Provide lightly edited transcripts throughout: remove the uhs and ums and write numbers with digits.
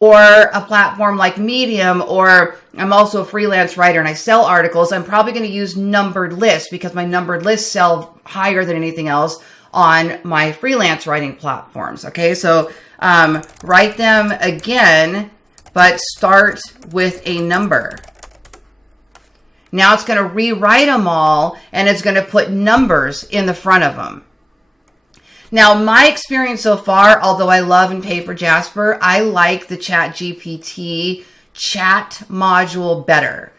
or a platform like Medium, or I'm also a freelance writer and I sell articles, I'm probably going to use numbered lists because my numbered lists sell higher than anything else on my freelance writing platforms. Okay, so write them again, but start with a number. Now it's going to rewrite them all and it's going to put numbers in the front of them. Now, my experience so far, although I love and pay for Jasper, I like the ChatGPT chat module better.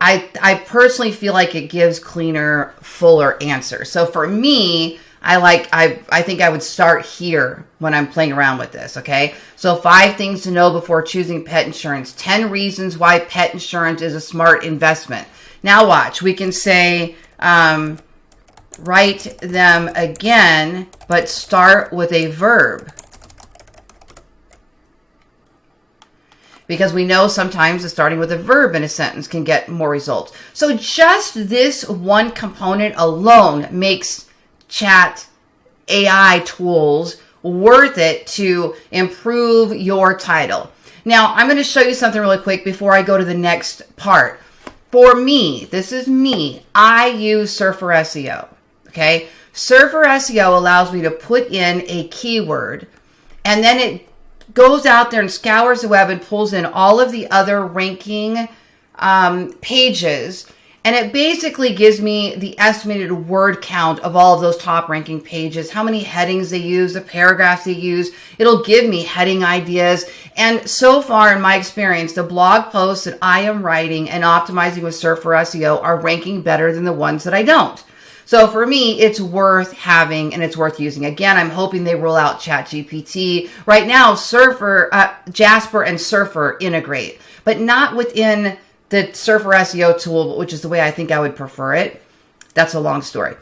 I personally feel like it gives cleaner, fuller answers. So for me, I think I would start here when I'm playing around with this, okay? So 5 things to know before choosing pet insurance. 10 reasons why pet insurance is a smart investment. Now watch, we can say, write them again, but start with a verb. Because we know sometimes the starting with a verb in a sentence can get more results. So just this one component alone makes chat AI tools worth it to improve your title. Now, I'm going to show you something really quick before I go to the next part. For me, this is me, I use Surfer SEO. Okay, Surfer SEO allows me to put in a keyword and then it goes out there and scours the web and pulls in all of the other ranking pages. And it basically gives me the estimated word count of all of those top ranking pages, how many headings they use, the paragraphs they use. It'll give me heading ideas. And so far in my experience, the blog posts that I am writing and optimizing with Surfer SEO are ranking better than the ones that I don't. So for me, it's worth having and it's worth using. Again, I'm hoping they roll out ChatGPT. Right now, Jasper and Surfer integrate, but not within the Surfer SEO tool, which is the way I think I would prefer it. That's a long story,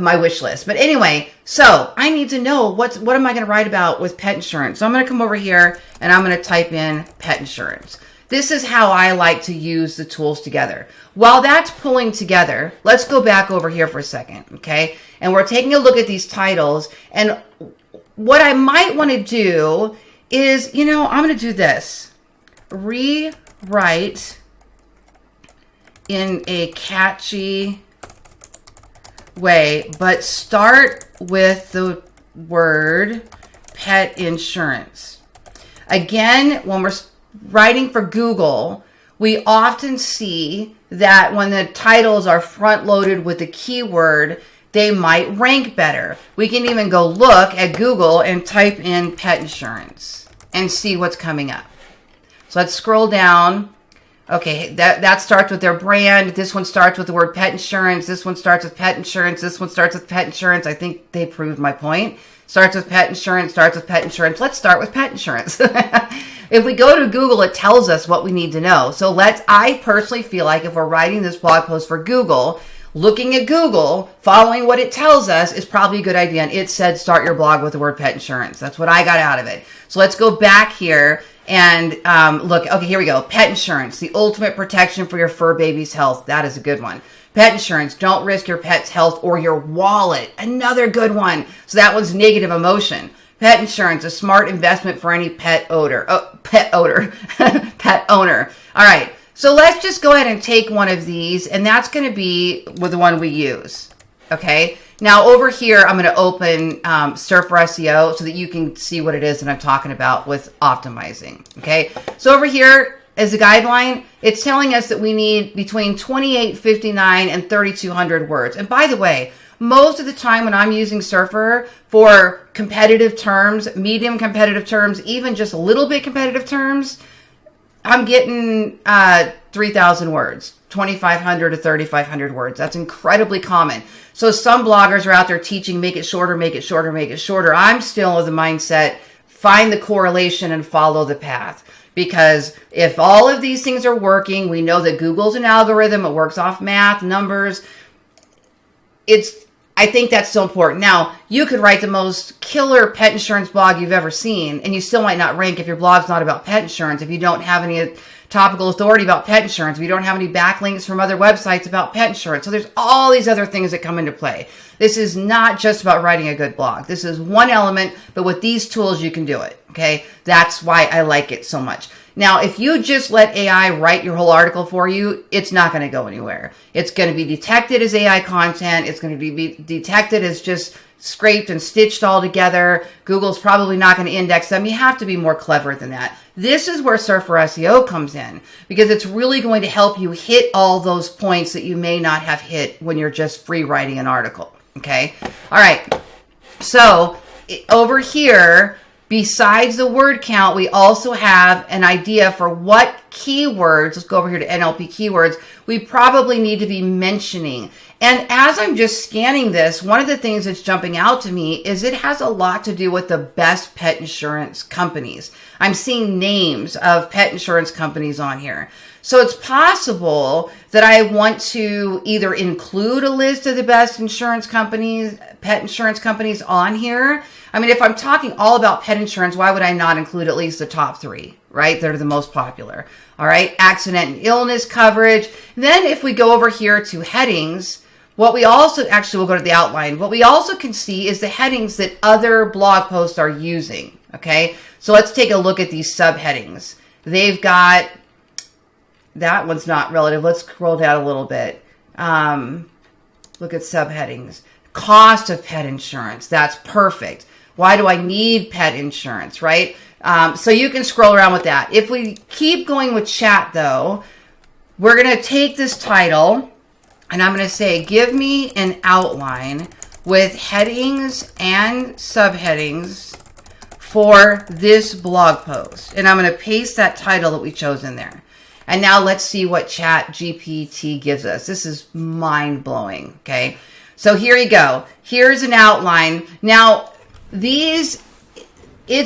my wish list. But anyway, so I need to know what am I going to write about with pet insurance. So I'm going to come over here and I'm going to type in pet insurance. This is how I like to use the tools together. While that's pulling together, let's go back over here for a second, okay? And we're taking a look at these titles. And what I might want to do is, I'm going to do this. Rewrite in a catchy way, but start with the word pet insurance. Again, when we're writing for Google, we often see that when the titles are front loaded with the keyword, they might rank better. We can even go look at Google and type in pet insurance and see what's coming up. So let's scroll down. Okay, that starts with their brand. This one starts with the word pet insurance. This one starts with pet insurance. This one starts with pet insurance. I think they proved my point. Starts with pet insurance, starts with pet insurance. Let's start with pet insurance. If we go to Google, it tells us what we need to know. So I personally feel like if we're writing this blog post for Google, looking at Google, following what it tells us is probably a good idea. And it said start your blog with the word pet insurance. That's what I got out of it. So let's go back here and look. Okay, here we go. Pet insurance, the ultimate protection for your fur baby's health. That is a good one. Pet insurance, don't risk your pet's health or your wallet. Another good one. So that one's negative emotion. Pet insurance, a smart investment for any pet owner. Pet owner. All right. So let's just go ahead and take one of these, and that's going to be with the one we use. Okay. Now over here, I'm going to open Surfer SEO so that you can see what it is that I'm talking about with optimizing. Okay. So over here is a guideline. It's telling us that we need between 2859 and 3200 words. And by the way, most of the time when I'm using Surfer for competitive terms, medium competitive terms, even just a little bit competitive terms, I'm getting 3,000 words, 2,500 to 3,500 words. That's incredibly common. So some bloggers are out there teaching, make it shorter, make it shorter, make it shorter. I'm still of the mindset, find the correlation and follow the path. Because if all of these things are working, we know that Google's an algorithm. It works off math, numbers. I think that's so important. Now, you could write the most killer pet insurance blog you've ever seen, and you still might not rank if your blog's not about pet insurance, if you don't have any topical authority about pet insurance. We don't have any backlinks from other websites about pet insurance. So there's all these other things that come into play. This is not just about writing a good blog. This is one element, but with these tools, you can do it. Okay. That's why I like it so much. Now, if you just let AI write your whole article for you, it's not going to go anywhere. It's going to be detected as AI content. It's going to be detected as just scraped and stitched all together. Google's probably not going to index them. You have to be more clever than that. This is where Surfer SEO comes in, because it's really going to help you hit all those points that you may not have hit when you're just free writing an article. Okay. All right. So over here, besides the word count, we also have an idea for what keywords, let's go over here to NLP keywords, we probably need to be mentioning. And as I'm just scanning this, one of the things that's jumping out to me is it has a lot to do with the best pet insurance companies. I'm seeing names of pet insurance companies on here. So it's possible that I want to either include a list of the best insurance companies, pet insurance companies on here. I mean, if I'm talking all about pet insurance, why would I not include at least the top 3, right? They're the most popular. All right. Accident and illness coverage. Then if we go over here to headings, what we also, actually we'll go to the outline. What we also can see is the headings that other blog posts are using. Okay. So let's take a look at these subheadings. They've got, that one's not relative. Let's scroll down a little bit. Look at subheadings. Cost of pet insurance. That's perfect. Why do I need pet insurance, right? So you can scroll around with that. If we keep going with chat, though, we're going to take this title, and I'm going to say, give me an outline with headings and subheadings for this blog post. And I'm going to paste that title that we chose in there. And now let's see what Chat GPT gives us. This is mind-blowing, okay? So here you go. Here's an outline. Now, it's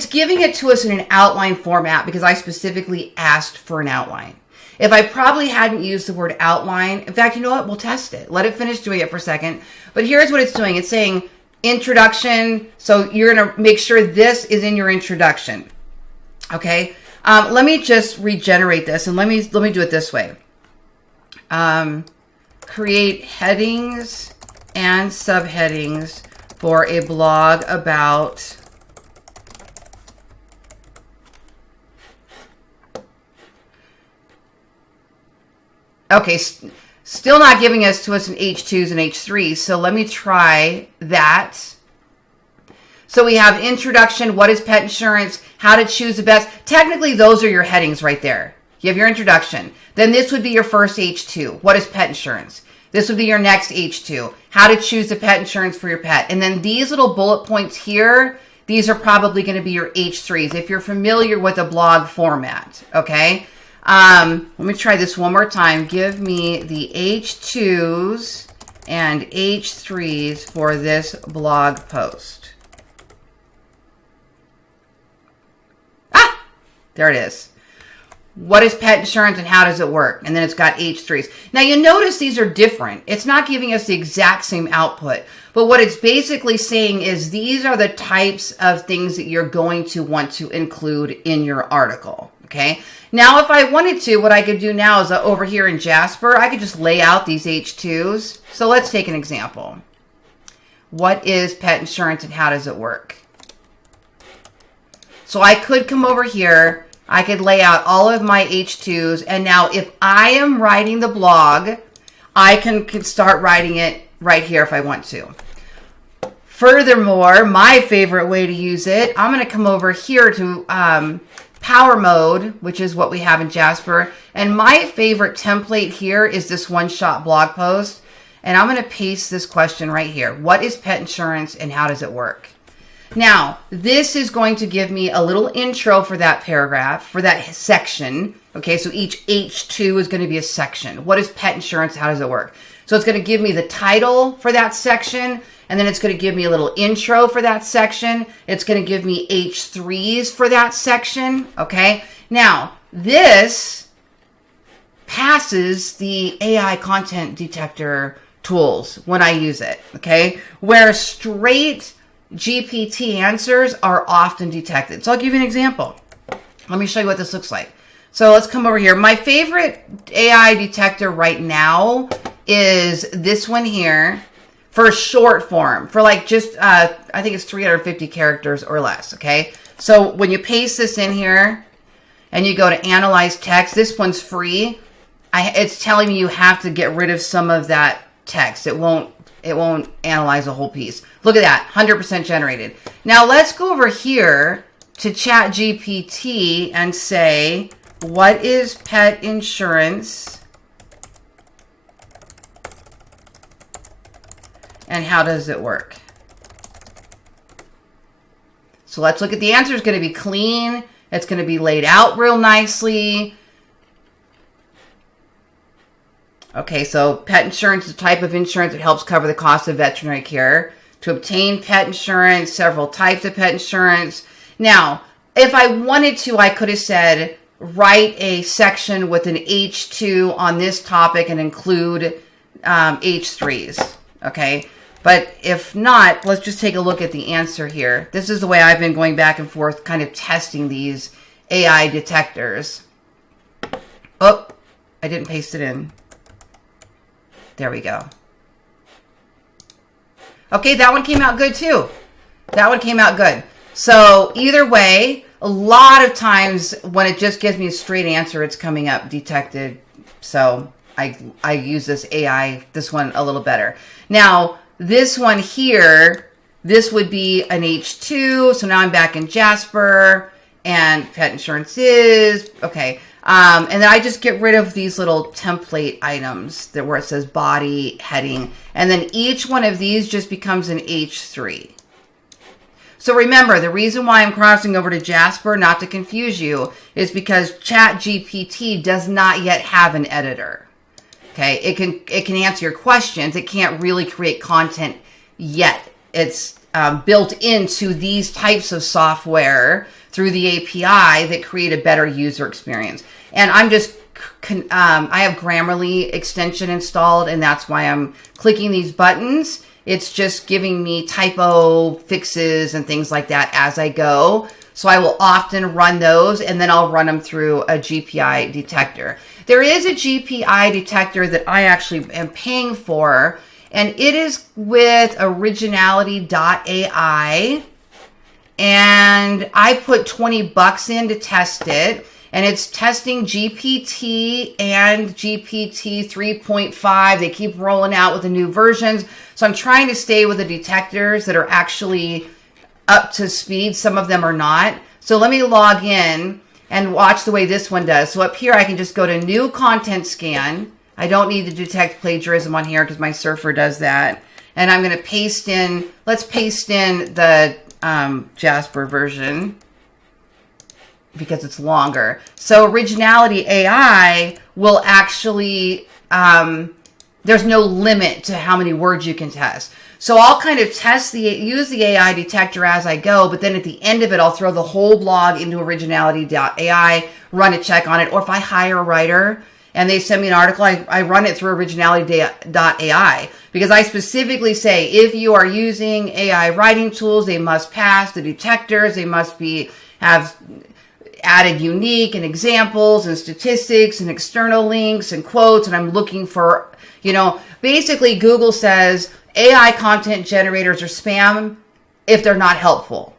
giving it to us in an outline format because I specifically asked for an outline. If I probably hadn't used the word outline, in fact, you know what? We'll test it. Let it finish doing it for a second. But here's what it's doing. It's saying introduction. So you're going to make sure this is in your introduction. Okay. Let me just regenerate this, and let me do it this way. Create headings and subheadings for a blog about okay, still not giving us to us in H2s and H3s, so let me try that. So we have introduction, what is pet insurance, how to choose the best. Technically, those are your headings right there. You have your introduction. Then this would be your first H2. What is pet insurance? This would be your next H2. How to choose the pet insurance for your pet. And then these little bullet points here, these are probably going to be your H3s if you're familiar with a blog format. Okay. Let me try this one more time. Give me the H2s and H3s for this blog post. There it is. What is pet insurance and how does it work? And then it's got H3s. Now you notice these are different. It's not giving us the exact same output. But what it's basically saying is these are the types of things that you're going to want to include in your article. Okay. Now, if I wanted to, what I could do now is over here in Jasper, I could just lay out these H2s. So let's take an example. What is pet insurance and how does it work? So I could come over here. I could lay out all of my H2s. And now if I am writing the blog, I can start writing it right here if I want to. Furthermore, my favorite way to use it, I'm going to come over here to Power Mode, which is what we have in Jasper. And my favorite template here is this one-shot blog post. And I'm going to paste this question right here. What is pet insurance and how does it work? Now, this is going to give me a little intro for that paragraph, for that section. Okay, so each H2 is going to be a section. What is pet insurance? How does it work? So it's going to give me the title for that section, and then it's going to give me a little intro for that section. It's going to give me H3s for that section. Okay, now this passes the AI content detector tools when I use it. Okay, where straight GPT answers are often detected. So I'll give you an example. Let me show you what this looks like. So let's come over here. My favorite AI detector right now is this one here for short form, for like just, I think it's 350 characters or less, okay? So when you paste this in here and you go to analyze text, this one's free. It's telling me you have to get rid of some of that text. It won't analyze a whole piece. Look at that, 100% generated. Now let's go over here to ChatGPT and say, what is pet insurance and how does it work? So let's look at the answer. It's going to be clean. It's going to be laid out real nicely. Okay, so pet insurance is a type of insurance that helps cover the cost of veterinary care. To obtain pet insurance, several types of pet insurance. Now, if I wanted to, I could have said, write a section with an H2 on this topic and include H3s, okay? But if not, let's just take a look at the answer here. This is the way I've been going back and forth, kind of testing these AI detectors. Oh, I didn't paste it in. There we go. Okay, that one came out good too. That one came out good. So either way, a lot of times when it just gives me a straight answer, it's coming up detected. So I use this AI, this one a little better. Now, this one here, this would be an H2. So now I'm back in Jasper and pet insurance is, okay. And then I just get rid of these little template items that where it says body, heading. And then each one of these just becomes an H3. So remember, the reason why I'm crossing over to Jasper, not to confuse you, is because ChatGPT does not yet have an editor. Okay, it can answer your questions. It can't really create content yet. It's built into these types of software through the API that create a better user experience. And I'm just, I have Grammarly extension installed, and that's why I'm clicking these buttons. It's just giving me typo fixes and things like that as I go. So I will often run those, and then I'll run them through a GPI detector. There is a GPI detector that I actually am paying for, and it is with originality.ai. And I put 20 bucks in to test it. And it's testing GPT and GPT 3.5. They keep rolling out with the new versions. So I'm trying to stay with the detectors that are actually up to speed. Some of them are not. So let me log in and watch the way this one does. So up here, I can just go to new content scan. I don't need to detect plagiarism on here because my surfer does that. And I'm going to paste in, let's paste in the Jasper version, because it's longer. So Originality AI will actually, there's no limit to how many words you can test. So I'll kind of use the AI detector as I go, but then at the end of it, I'll throw the whole blog into Originality.ai, run a check on it. Or if I hire a writer and they send me an article, I run it through Originality.ai, because I specifically say, if you are using AI writing tools, they must pass the detectors, they must have added unique and examples and statistics and external links and quotes. And I'm looking for, basically Google says AI content generators are spam if they're not helpful.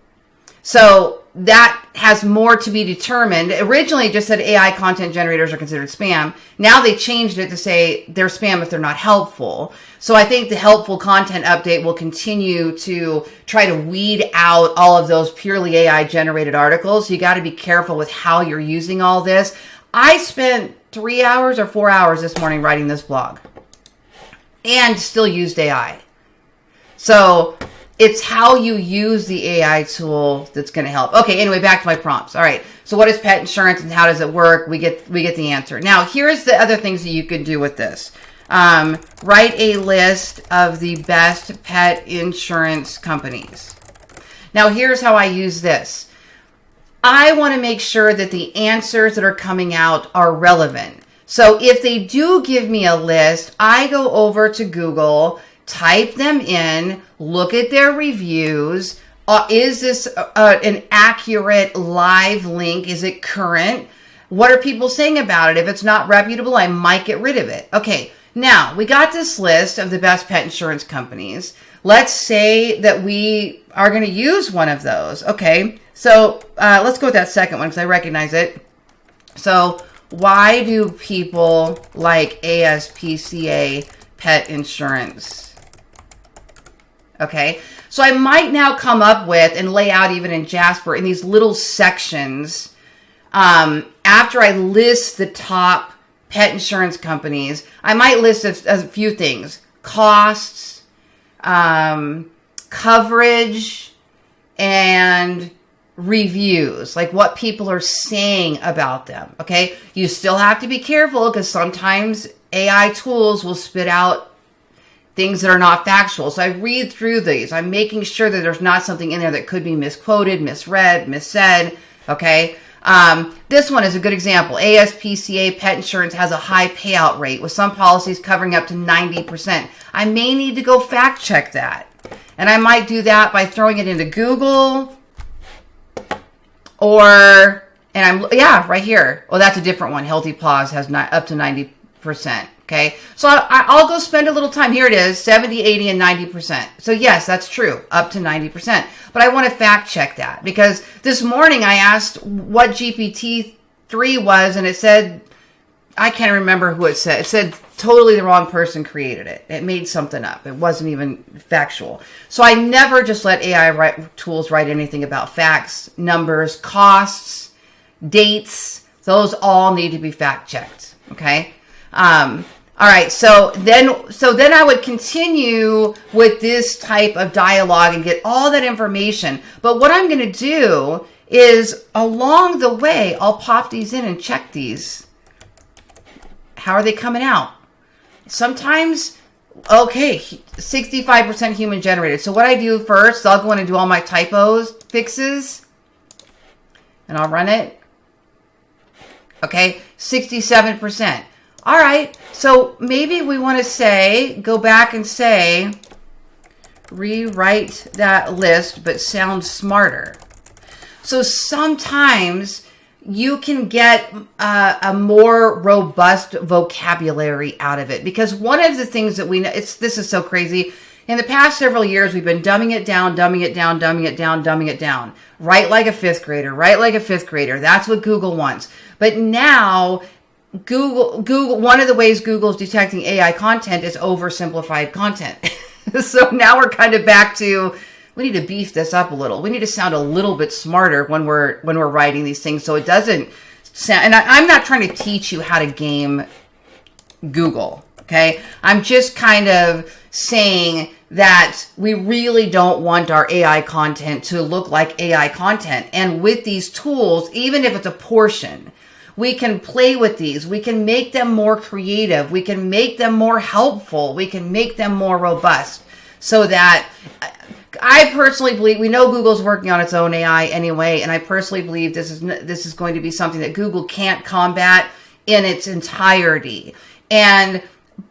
So that has more to be determined. Originally it just said AI content generators are considered spam. Now they changed it to say they're spam if they're not helpful. So I think the helpful content update will continue to try to weed out all of those purely AI generated articles. You got to be careful with how you're using all this. I spent 3 hours or 4 hours this morning writing this blog and still used AI. So it's how you use the AI tool that's going to help. Okay, anyway, back to my prompts. All right, so what is pet insurance and how does it work? We get the answer. Now, here's the other things that you could do with this. Write a list of the best pet insurance companies. Now, here's how I use this. I want to make sure that the answers that are coming out are relevant. So if they do give me a list, I go over to Google, type them in, look at their reviews. Is this an accurate live link? Is it current? What are people saying about it? If it's not reputable, I might get rid of it. Okay, now we got this list of the best pet insurance companies. Let's say that we are going to use one of those. Okay, so let's go with that second one because I recognize it. So why do people like ASPCA pet insurance? Okay, so I might now come up with and lay out even in Jasper in these little sections after I list the top pet insurance companies. I might list a few things: costs, coverage, and reviews, like what people are saying about them. Okay, you still have to be careful because sometimes AI tools will spit out things that are not factual. So I read through these. I'm making sure that there's not something in there that could be misquoted, misread, missaid. Okay. This one is a good example. ASPCA pet insurance has a high payout rate with some policies covering up to 90%. I may need to go fact check that. And I might do that by throwing it into Google right here. Well, that's a different one. Healthy Paws has up to 90%. Okay, so I'll go spend a little time. Here it is, 70, 80, and 90%. So yes, that's true, up to 90%. But I want to fact check that because this morning I asked what GPT-3 was, and it said, I can't remember who it said. It said totally the wrong person created it. It made something up. It wasn't even factual. So I never just let AI tools write anything about facts, numbers, costs, dates. Those all need to be fact checked. Okay. All right, so then I would continue with this type of dialogue and get all that information. But what I'm going to do is along the way, I'll pop these in and check these. How are they coming out? Sometimes, okay, 65% human generated. So what I do first, I'll go in and do all my typos, fixes, and I'll run it. Okay, 67%. All right, so maybe we want to go back and say, rewrite that list, but sound smarter. So sometimes you can get a more robust vocabulary out of it because one of the things that we know, this is so crazy. In the past several years, we've been dumbing it down, dumbing it down, dumbing it down, dumbing it down. Write like a fifth grader, write like a fifth grader. That's what Google wants. But now, Google, one of the ways Google is detecting AI content is oversimplified content. So now we're kind of back to, we need to beef this up a little. We need to sound a little bit smarter when we're writing these things so it doesn't sound, and I'm not trying to teach you how to game Google, okay? I'm just kind of saying that we really don't want our AI content to look like AI content. And with these tools, even if it's a portion, we can play with these. We can make them more creative. We can make them more helpful. We can make them more robust so that I personally believe, we know Google's working on its own AI anyway, and I personally believe this is going to be something that Google can't combat in its entirety. And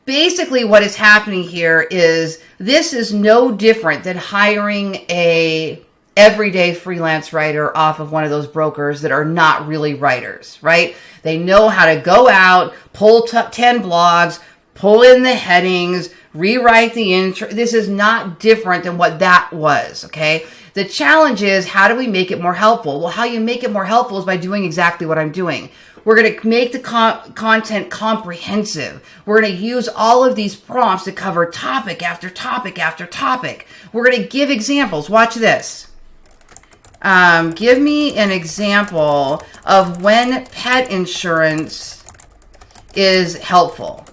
basically what is happening here is this is no different than hiring a everyday freelance writer off of one of those brokers that are not really writers, right? They know how to go out, pull 10 blogs, pull in the headings, rewrite the intro. This is not different than what that was, okay? The challenge is, how do we make it more helpful? Well, how you make it more helpful is by doing exactly what I'm doing. We're going to make the content comprehensive. We're going to use all of these prompts to cover topic after topic after topic. We're going to give examples. Watch this. Give me an example of when pet insurance is helpful.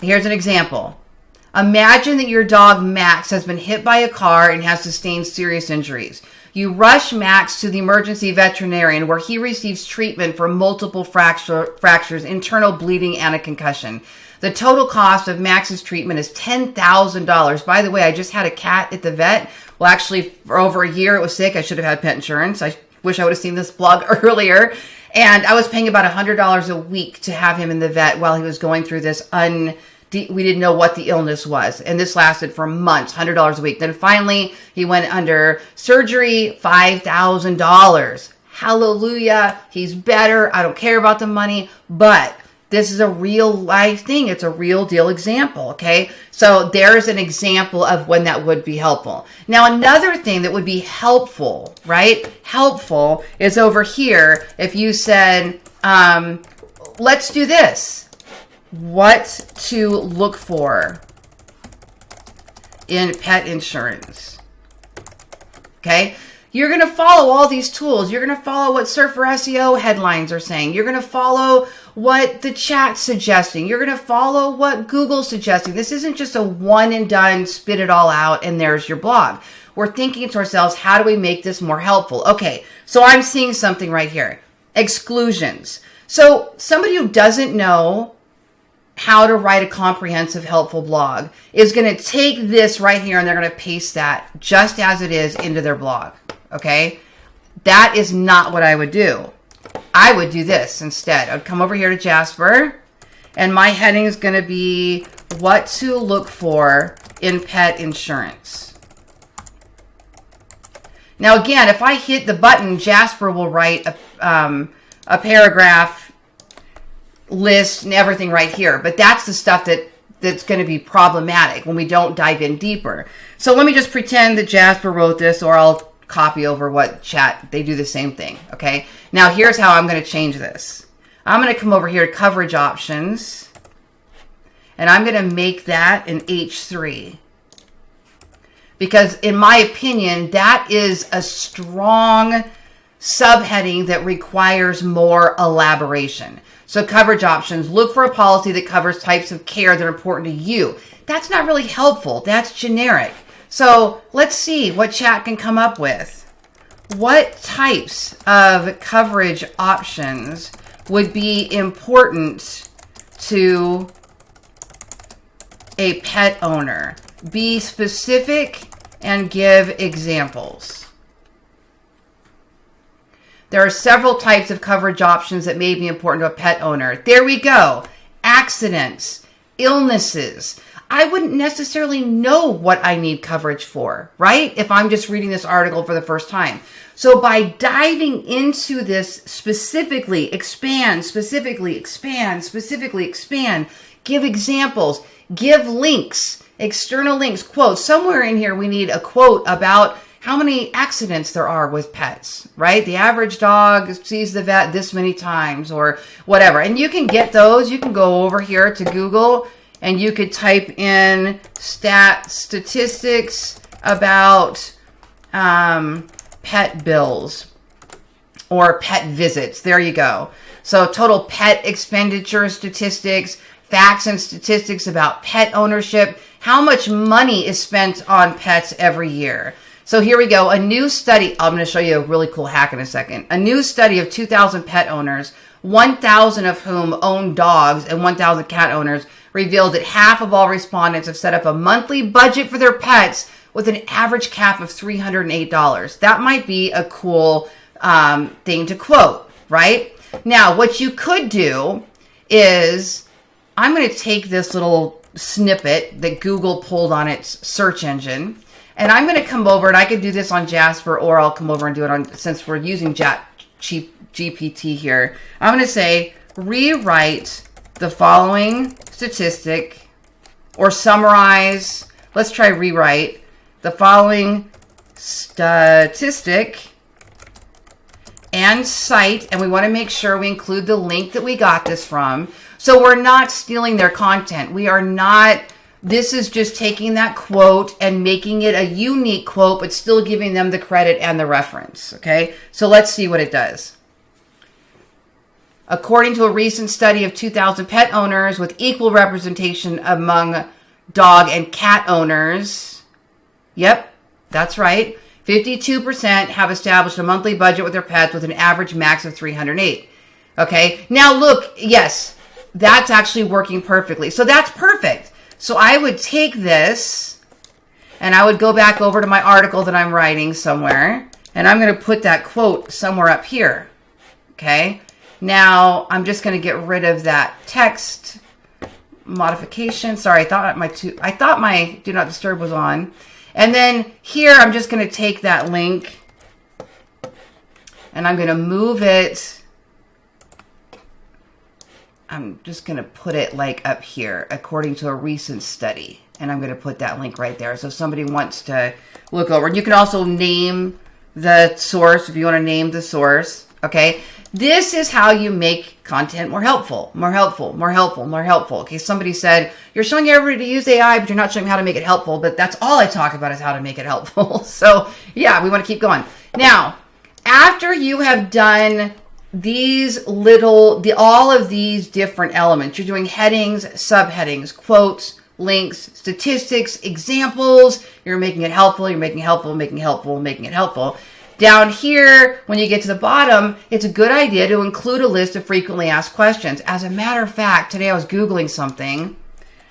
Here's an example. Imagine that your dog Max has been hit by a car and has sustained serious injuries. You rush Max to the emergency veterinarian where he receives treatment for multiple fractures, internal bleeding, and a concussion. The total cost of Max's treatment is $10,000. By the way, I just had a cat at the vet. Well, actually, for over a year it was sick. I should have had pet insurance. I wish I would have seen this blog earlier. And I was paying about $100 a week to have him in the vet while he was going through this we didn't know what the illness was. And this lasted for months, $100 a week. Then finally, he went under surgery, $5,000. hallelujah, he's better, I don't care about the money, but this is a real life thing. It's a real deal example, okay? So there's an example of when that would be helpful. Now, another thing that would be helpful, right? Helpful is over here if you said, let's do this. What to look for in pet insurance, okay? You're going to follow all these tools. You're going to follow what Surfer SEO headlines are saying. You're going to follow what the chat's suggesting. You're going to follow what Google's suggesting. This isn't just a one and done, spit it all out, and there's your blog. We're thinking to ourselves, how do we make this more helpful? Okay, so I'm seeing something right here. Exclusions. So somebody who doesn't know how to write a comprehensive, helpful blog is going to take this right here and they're going to paste that just as it is into their blog. Okay? That is not what I would do. I would do this instead. I'd come over here to Jasper and my heading is going to be what to look for in pet insurance. Now again, if I hit the button, Jasper will write a paragraph list and everything right here. But that's the stuff that's going to be problematic when we don't dive in deeper. So let me just pretend that Jasper wrote this, or I'll copy over what chat. They do the same thing. Okay. Now here's how I'm going to change this. I'm going to come over here to coverage options and I'm going to make that an H3. Because in my opinion, that is a strong subheading that requires more elaboration. So coverage options, look for a policy that covers types of care that are important to you. That's not really helpful. That's generic. So let's see what chat can come up with. What types of coverage options would be important to a pet owner? Be specific and give examples. There are several types of coverage options that may be important to a pet owner. There we go. Accidents, illnesses. I wouldn't necessarily know what I need coverage for, right? If I'm just reading this article for the first time. So by diving into this specifically, expand, give examples, give links, external links, quotes. Somewhere in here we need a quote about how many accidents there are with pets, right? The average dog sees the vet this many times or whatever. And you can get those. You can go over here to Google and you could type in statistics about pet bills or pet visits. There you go. So total pet expenditure statistics, facts and statistics about pet ownership, how much money is spent on pets every year. So here we go. A new study. I'm going to show you a really cool hack in a second. A new study of 2,000 pet owners, 1,000 of whom own dogs and 1,000 cat owners, revealed that half of all respondents have set up a monthly budget for their pets with an average cap of $308. That might be a cool thing to quote, right? Now, what you could do is, I'm going to take this little snippet that Google pulled on its search engine, and I'm going to come over, and I could do this on Jasper, or I'll come over and do it on, since we're using GPT here. I'm going to say, rewrite the following statistic, or summarize, let's try rewrite the following statistic and cite, and we want to make sure we include the link that we got this from. So we're not stealing their content. We are not. This is just taking that quote and making it a unique quote, but still giving them the credit and the reference. Okay, so let's see what it does. According to a recent study of 2,000 pet owners with equal representation among dog and cat owners, yep, that's right, 52% have established a monthly budget with their pets with an average max of $308. Okay, now look, yes, that's actually working perfectly. So that's perfect. So I would take this and I would go back over to my article that I'm writing somewhere, and I'm going to put that quote somewhere up here. Okay. Now I'm just going to get rid of that text modification. Sorry, I thought my do not disturb was on. And then here I'm just going to take that link and I'm going to move it. I'm just going to put it like up here, according to a recent study. And I'm going to put that link right there. So if somebody wants to look over, and you can also name the source if you want to name the source. Okay. This is how you make content more helpful, more helpful, more helpful, more helpful. Okay. Somebody said, you're showing everybody to use AI, but you're not showing them how to make it helpful. But that's all I talk about is how to make it helpful. So yeah, we want to keep going. Now, after you have done these all of these different elements, you're doing headings, subheadings, quotes, links, statistics, examples. You're making it helpful. You're making it helpful, making it helpful, making it helpful. Down here, when you get to the bottom, it's a good idea to include a list of frequently asked questions. As a matter of fact, today I was Googling something.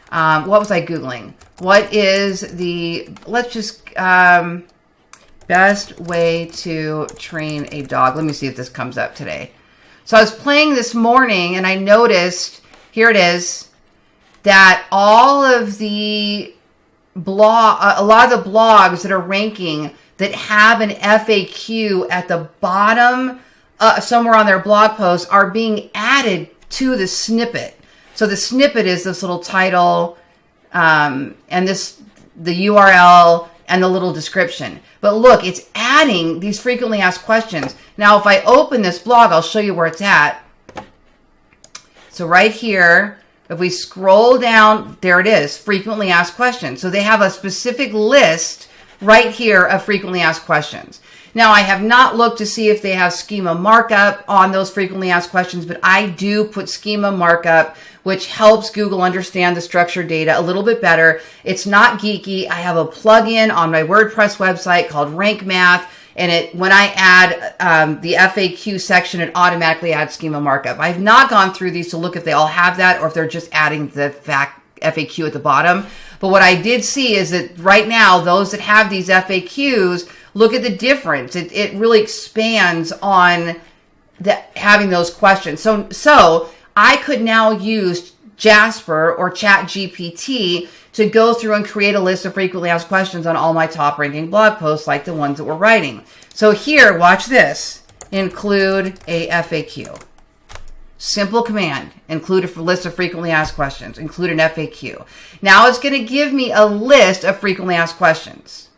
What was I Googling? What is the, let's just, best way to train a dog. Let me see if this comes up today. So I was playing this morning and I noticed, here it is, that all of the a lot of the blogs that are ranking that have an FAQ at the bottom, somewhere on their blog post, are being added to the snippet. So the snippet is this little title, and the URL, and the little description. But look, it's adding these frequently asked questions. Now, if I open this blog, I'll show you where it's at. So right here, if we scroll down, there it is, frequently asked questions. So they have a specific list right here of frequently asked questions. Now, I have not looked to see if they have schema markup on those frequently asked questions, but I do put schema markup, which helps Google understand the structured data a little bit better. It's not geeky. I have a plugin on my WordPress website called Rank Math, and when I add the FAQ section, it automatically adds schema markup. I've not gone through these to look if they all have that or if they're just adding the FAQ at the bottom. But what I did see is that right now, those that have these FAQs, look at the difference. It really expands on having those questions. So I could now use Jasper or ChatGPT to go through and create a list of frequently asked questions on all my top ranking blog posts, like the ones that we're writing. So here, watch this. Include a FAQ. Simple command. Include a list of frequently asked questions. Include an FAQ. Now it's going to give me a list of frequently asked questions.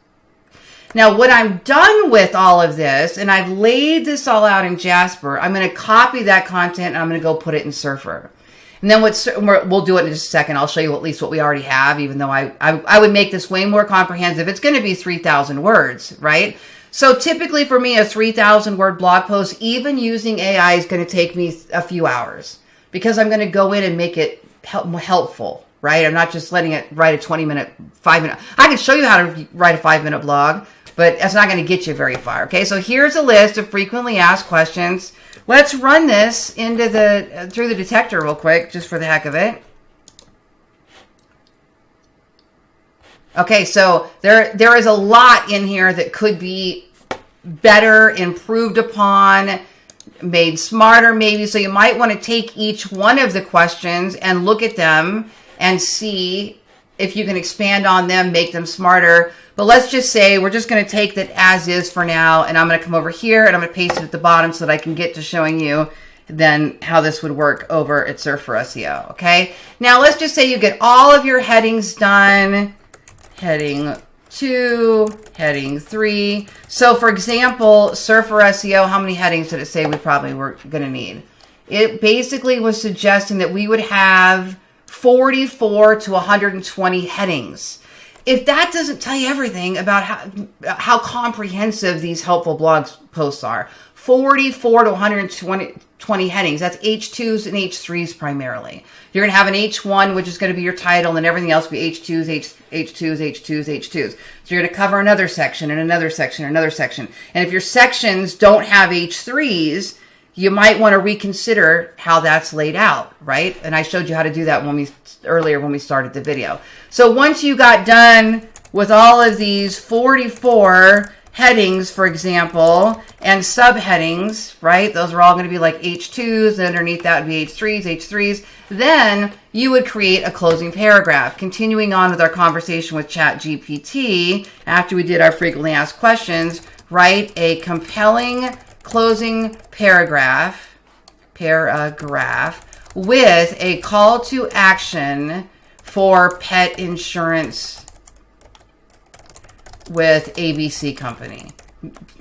Now, when I'm done with all of this, and I've laid this all out in Jasper, I'm going to copy that content and I'm going to go put it in Surfer. And then we'll do it in just a second. I'll show you at least what we already have, even though I would make this way more comprehensive. It's going to be 3,000 words, right? So typically for me, a 3,000 word blog post, even using AI, is going to take me a few hours because I'm going to go in and make it helpful, right? I'm not just letting it write a 5-minute. I can show you how to write a 5-minute blog, but that's not going to get you very far. Okay, so here's a list of frequently asked questions. Let's run this into through the detector real quick, just for the heck of it. Okay, so there is a lot in here that could be better, improved upon, made smarter maybe. So you might want to take each one of the questions and look at them and see if you can expand on them, make them smarter. But let's just say we're just going to take that as is for now, and I'm going to come over here and I'm going to paste it at the bottom so that I can get to showing you then how this would work over at Surf for SEO. Okay, now let's just say you get all of your headings done. Heading 2, heading 3. So for example, Surf for SEO, how many headings did it say we probably were going to need? It basically was suggesting that we would have 44 to 120 headings. If that doesn't tell you everything about how comprehensive these helpful blog posts are, 44 to 120 headings, that's H2s and H3s primarily. You're going to have an H1, which is going to be your title, and everything else will be H2s, H2s, H2s, H2s. So you're going to cover another section and another section and another section. And if your sections don't have H3s, you might want to reconsider how that's laid out, right? And I showed you how to do that earlier when we started the video. So once you got done with all of these 44 headings, for example, and subheadings, right? Those are all going to be like H2s, and underneath that would be H3s. Then you would create a closing paragraph. Continuing on with our conversation with ChatGPT, after we did our frequently asked questions, write a compelling closing paragraph with a call to action for pet insurance with ABC Company.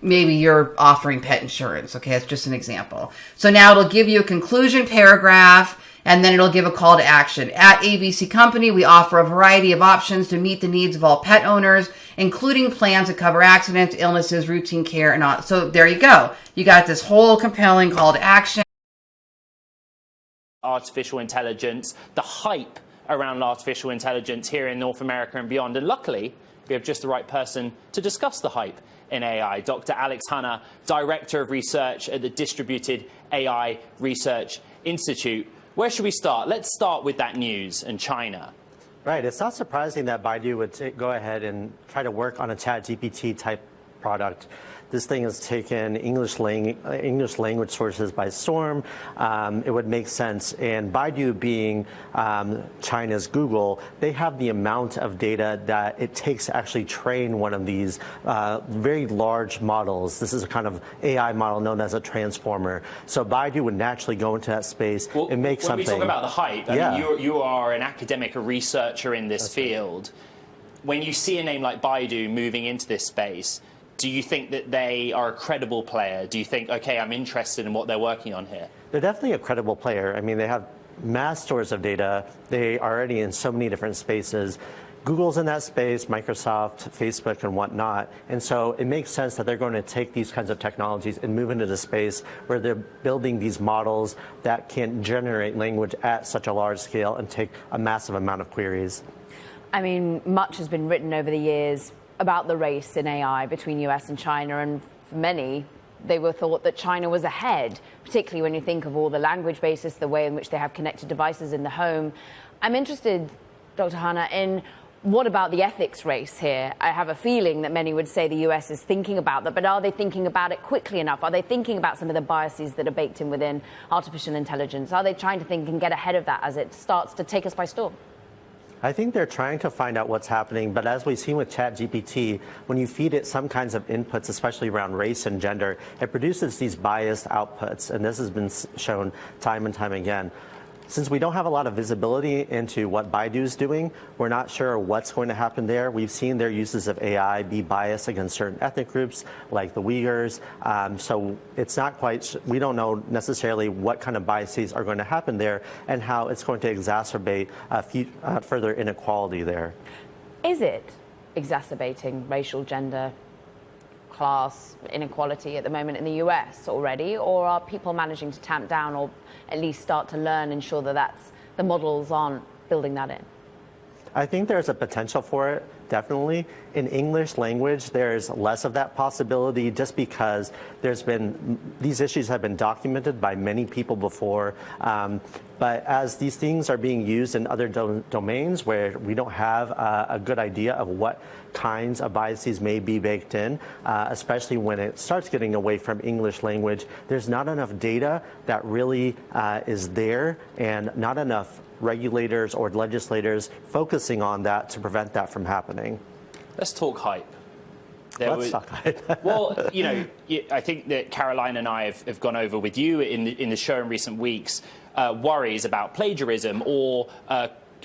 Maybe you're offering pet insurance. Okay, that's just an example. So now it'll give you a conclusion paragraph, and then it'll give a call to action. At ABC Company, we offer a variety of options to meet the needs of all pet owners, including plans that cover accidents, illnesses, routine care, and all. So there you go. You got this whole compelling call to action. Artificial intelligence, the hype around artificial intelligence here in North America and beyond. And luckily, we have just the right person to discuss the hype in AI. Dr. Alex Hanna, Director of Research at the Distributed AI Research Institute. Where should we start? Let's start with that news in China. Right. It's not surprising that Baidu would go ahead and try to work on a ChatGPT type product. This thing has taken English language sources by storm. It would make sense. And Baidu being China's Google, they have the amount of data that it takes to actually train one of these very large models. This is a kind of AI model known as a transformer. So Baidu would naturally go into that space and make something. When we talk about the hype, I mean, you are an academic, a researcher in this field. When you see a name like Baidu moving into this space, do you think that they are a credible player? Do you think, okay, I'm interested in what they're working on here? They're definitely a credible player. I mean, they have mass stores of data. They are already in so many different spaces. Google's in that space, Microsoft, Facebook, and whatnot. And so it makes sense that they're going to take these kinds of technologies and move into the space where they're building these models that can generate language at such a large scale and take a massive amount of queries. I mean, much has been written over the years about the race in AI between US and China, and for many, they were thought that China was ahead, particularly when you think of all the language basis, the way in which they have connected devices in the home. I'm interested, Dr. Hanna, in what about the ethics race here? I have a feeling that many would say the US is thinking about that, but are they thinking about it quickly enough? Are they thinking about some of the biases that are baked in within artificial intelligence? Are they trying to think and get ahead of that as it starts to take us by storm? I think they're trying to find out what's happening, but as we've seen with ChatGPT, when you feed it some kinds of inputs, especially around race and gender, it produces these biased outputs, and this has been shown time and time again. Since we don't have a lot of visibility into what Baidu's doing, we're not sure what's going to happen there. We've seen their uses of AI be biased against certain ethnic groups, like the Uyghurs. So it's not quite, we don't know necessarily what kind of biases are going to happen there and how it's going to exacerbate further inequality there. Is it exacerbating racial, gender, class inequality at the moment in the US already, or are people managing to tamp down or at least start to learn, ensure that the models aren't building that in? I think there's a potential for it, definitely. In English language, there's less of that possibility just because these issues have been documented by many people before. But as these things are being used in other domains where we don't have a good idea of what kinds of biases may be baked in, especially when it starts getting away from English language, there's not enough data that really is there and not enough regulators or legislators focusing on that to prevent that from happening. Let's talk hype. Let's talk hype. Well, you know, I think that Caroline and I have gone over with you in the show in recent weeks worries about plagiarism or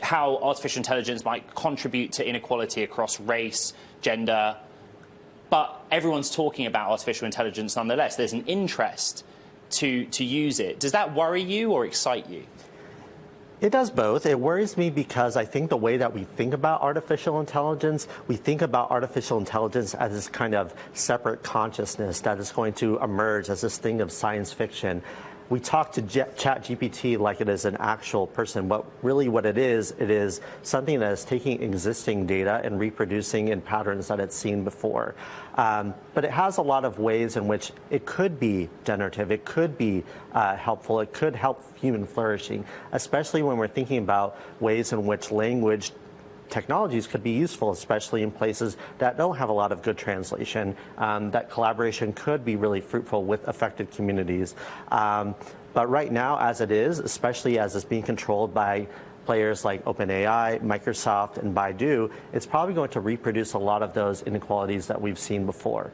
how artificial intelligence might contribute to inequality across race, gender. But everyone's talking about artificial intelligence nonetheless. There's an interest to use it. Does that worry you or excite you? It does both. It worries me because I think the way that we think about artificial intelligence, we think about artificial intelligence as this kind of separate consciousness that is going to emerge as this thing of science fiction. We talk to ChatGPT like it is an actual person, but really what it is something that is taking existing data and reproducing in patterns that it's seen before. But it has a lot of ways in which it could be generative, it could be helpful, it could help human flourishing, especially when we're thinking about ways in which language technologies could be useful, especially in places that don't have a lot of good translation. That collaboration could be really fruitful with affected communities. But right now, as it is, especially as it's being controlled by players like OpenAI, Microsoft, and Baidu, it's probably going to reproduce a lot of those inequalities that we've seen before.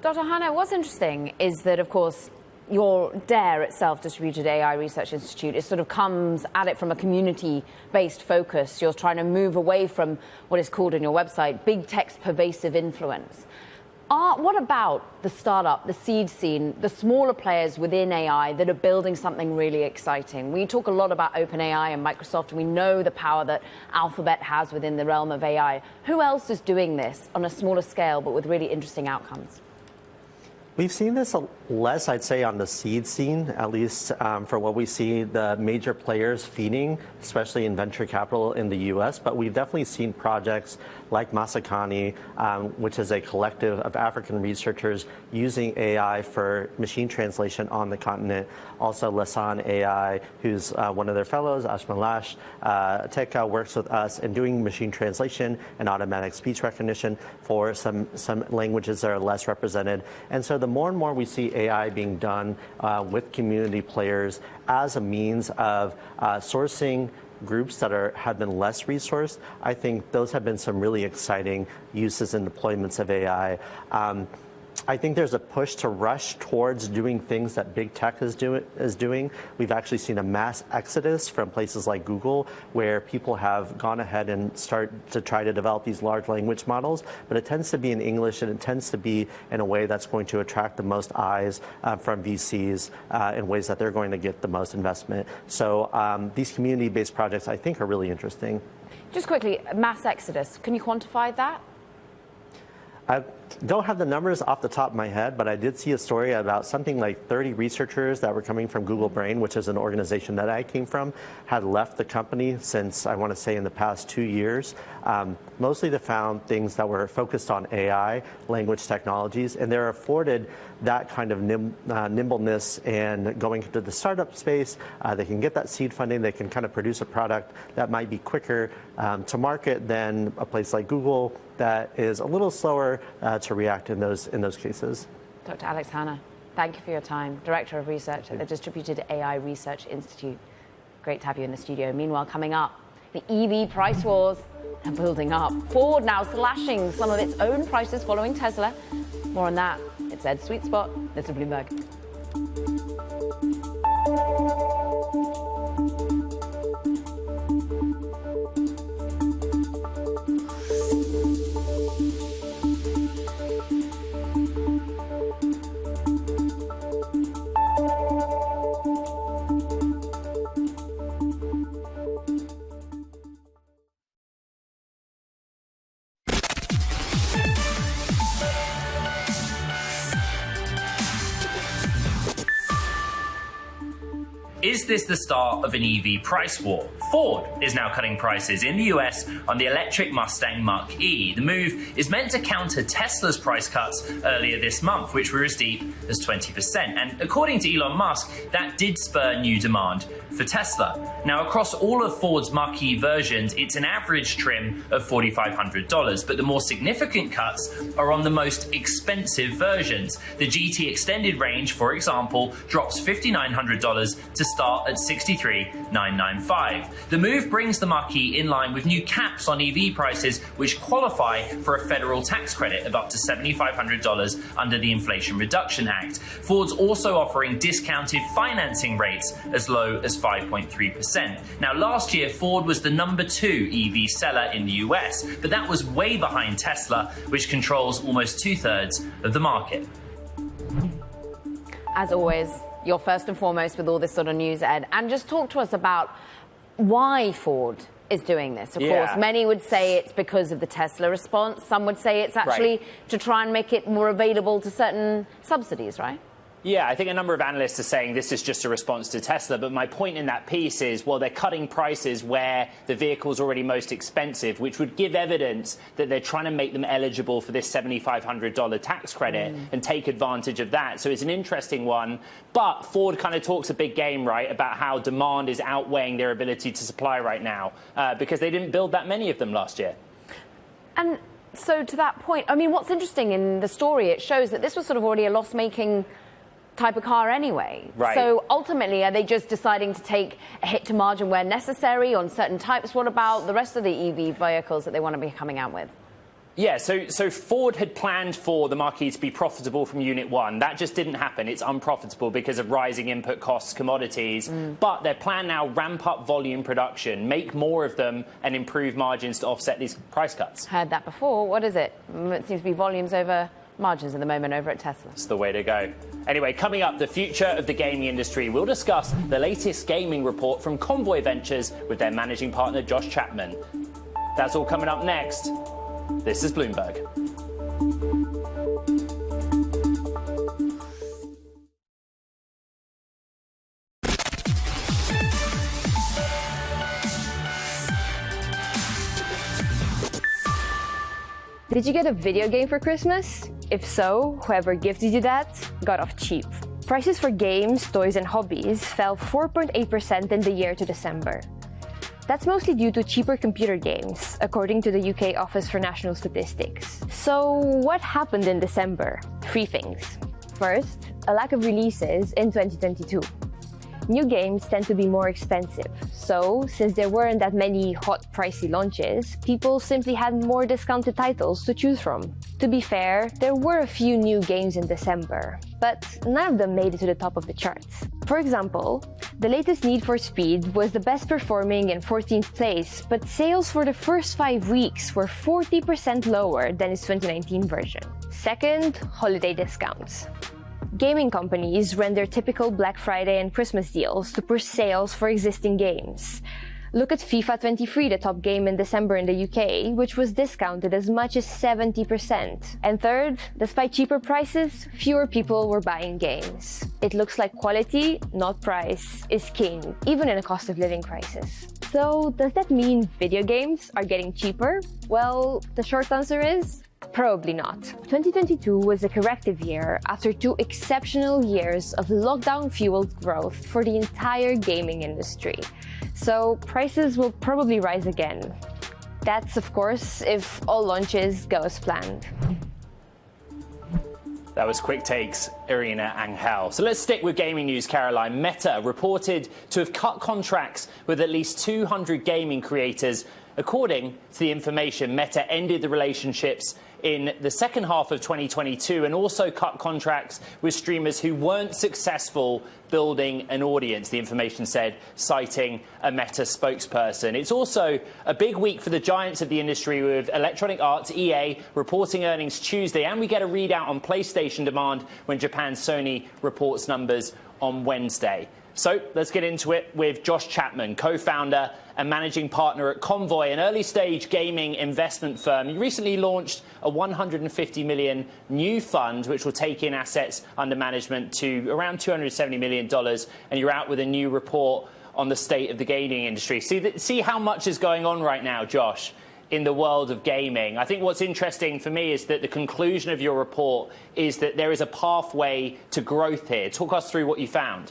Dr. Hanna, what's interesting is that, of course, your DARE itself, Distributed AI Research Institute, it sort of comes at it from a community-based focus. You're trying to move away from what is called in your website big tech's pervasive influence. What about the startup, the seed scene, the smaller players within AI that are building something really exciting? We talk a lot about OpenAI and Microsoft, and we know the power that Alphabet has within the realm of AI. Who else is doing this on a smaller scale but with really interesting outcomes? We've seen this less, I'd say, on the seed scene, at least for what we see the major players feeding, especially in venture capital in the US. But we've definitely seen projects like Masakani, which is a collective of African researchers using AI for machine translation on the continent. Also, Lasan AI, who's one of their fellows, Ashmalash Teka, works with us in doing machine translation and automatic speech recognition for some languages that are less represented. And so the more and more we see AI being done with community players as a means of sourcing groups that have been less resourced, I think those have been some really exciting uses and deployments of AI. I think there's a push to rush towards doing things that big tech is doing. We've actually seen a mass exodus from places like Google, where people have gone ahead and start to try to develop these large language models, but it tends to be in English, and it tends to be in a way that's going to attract the most eyes from VCs in ways that they're going to get the most investment. So these community-based projects, I think, are really interesting. Just quickly, mass exodus, can you quantify that? I don't have the numbers off the top of my head, but I did see a story about something like 30 researchers that were coming from Google Brain, which is an organization that I came from, had left the company since, I want to say, in the past 2 years. Mostly they found things that were focused on AI, language technologies, and they're afforded that kind of nimbleness and going into the startup space. They can get that seed funding. They can kind of produce a product that might be quicker to market than a place like Google that is a little slower to react in those cases. Dr. Alex Hanna, thank you for your time. Director of Research at the Distributed AI Research Institute. Great to have you in the studio. Meanwhile, coming up, the EV price wars are building up. Ford now slashing some of its own prices following Tesla. More on that. It's Ed's Sweet Spot. This is Bloomberg. Is this the start of an EV price war? Ford is now cutting prices in the US on the electric Mustang Mach-E. The move is meant to counter Tesla's price cuts earlier this month, which were as deep as 20%. And according to Elon Musk, that did spur new demand for Tesla. Now, across all of Ford's Mach-E versions, it's an average trim of $4,500, but the more significant cuts are on the most expensive versions. The GT Extended Range, for example, drops $5,900 to start at $63,995. The move brings the Mach-E in line with new caps on EV prices, which qualify for a federal tax credit of up to $7,500 under the Inflation Reduction Act. Ford's also offering discounted financing rates as low as 5.3%. Now, last year, Ford was the #2 EV seller in the US, but that was way behind Tesla, which controls almost 2/3 of the market. As always, you're first and foremost with all this sort of news, Ed. And just talk to us about why Ford is doing this. Of course, many would say it's because of the Tesla response. Some would say it's actually to try and make it more available to certain subsidies, right? Yeah, I think a number of analysts are saying this is just a response to Tesla, but my point in that piece is, well, they're cutting prices where the vehicle's already most expensive, which would give evidence that they're trying to make them eligible for this $7,500 tax credit and take advantage of that. So it's an interesting one, but Ford kind of talks a big game, right, about how demand is outweighing their ability to supply right now, because they didn't build that many of them last year. And so to that point, I mean, what's interesting in the story, it shows that this was sort of already a loss-making type of car anyway. Right. So ultimately, are they just deciding to take a hit to margin where necessary on certain types? What about the rest of the EV vehicles that they want to be coming out with? Yeah, so Ford had planned for the Mach-E to be profitable from Unit 1. That just didn't happen. It's unprofitable because of rising input costs, commodities. But their plan now, ramp up volume production, make more of them, and improve margins to offset these price cuts. Heard that before. What is it? It seems to be volumes over margins at the moment over at Tesla. It's the way to go. Anyway, coming up, the future of the gaming industry. We'll discuss the latest gaming report from Convoy Ventures with their managing partner, Josh Chapman. That's all coming up next. This is Bloomberg. Did you get a video game for Christmas? If so, whoever gifted you that got off cheap. Prices for games, toys, and hobbies fell 4.8% in the year to December. That's mostly due to cheaper computer games, according to the UK Office for National Statistics. So what happened in December? 3 things. First, a lack of releases in 2022. New games tend to be more expensive, so since there weren't that many hot, pricey launches, people simply had more discounted titles to choose from. To be fair, there were a few new games in December, but none of them made it to the top of the charts. For example, the latest Need for Speed was the best performing in 14th place, but sales for the first 5 weeks were 40% lower than its 2019 version. Second, holiday discounts. Gaming companies ran their typical Black Friday and Christmas deals to push sales for existing games. Look at FIFA 23, the top game in December in the UK, which was discounted as much as 70%. And third, despite cheaper prices, fewer people were buying games. It looks like quality, not price, is king, even in a cost of living crisis. So, does that mean video games are getting cheaper? Well, the short answer is probably not. 2022 was a corrective year after 2 exceptional years of lockdown-fueled growth for the entire gaming industry. So prices will probably rise again. That's, of course, if all launches go as planned. That was Quick Takes, Irina Angel. So let's stick with gaming news, Caroline. Meta reported to have cut contracts with at least 200 gaming creators. According to the information, Meta ended the relationships in the second half of 2022 and also cut contracts with streamers who weren't successful building an audience, the information said, citing a Meta spokesperson. It's also a big week for the giants of the industry, with Electronic Arts, EA, reporting earnings Tuesday, and we get a readout on PlayStation demand when Japan's Sony reports numbers on Wednesday. So let's get into it with Josh Chapman, co-founder and managing partner at Convoy, an early-stage gaming investment firm. You recently launched a $150 million new fund, which will take in assets under management to around $270 million, and you're out with a new report on the state of the gaming industry. See how much is going on right now, Josh, in the world of gaming. I think what's interesting for me is that the conclusion of your report is that there is a pathway to growth here. Talk us through what you found.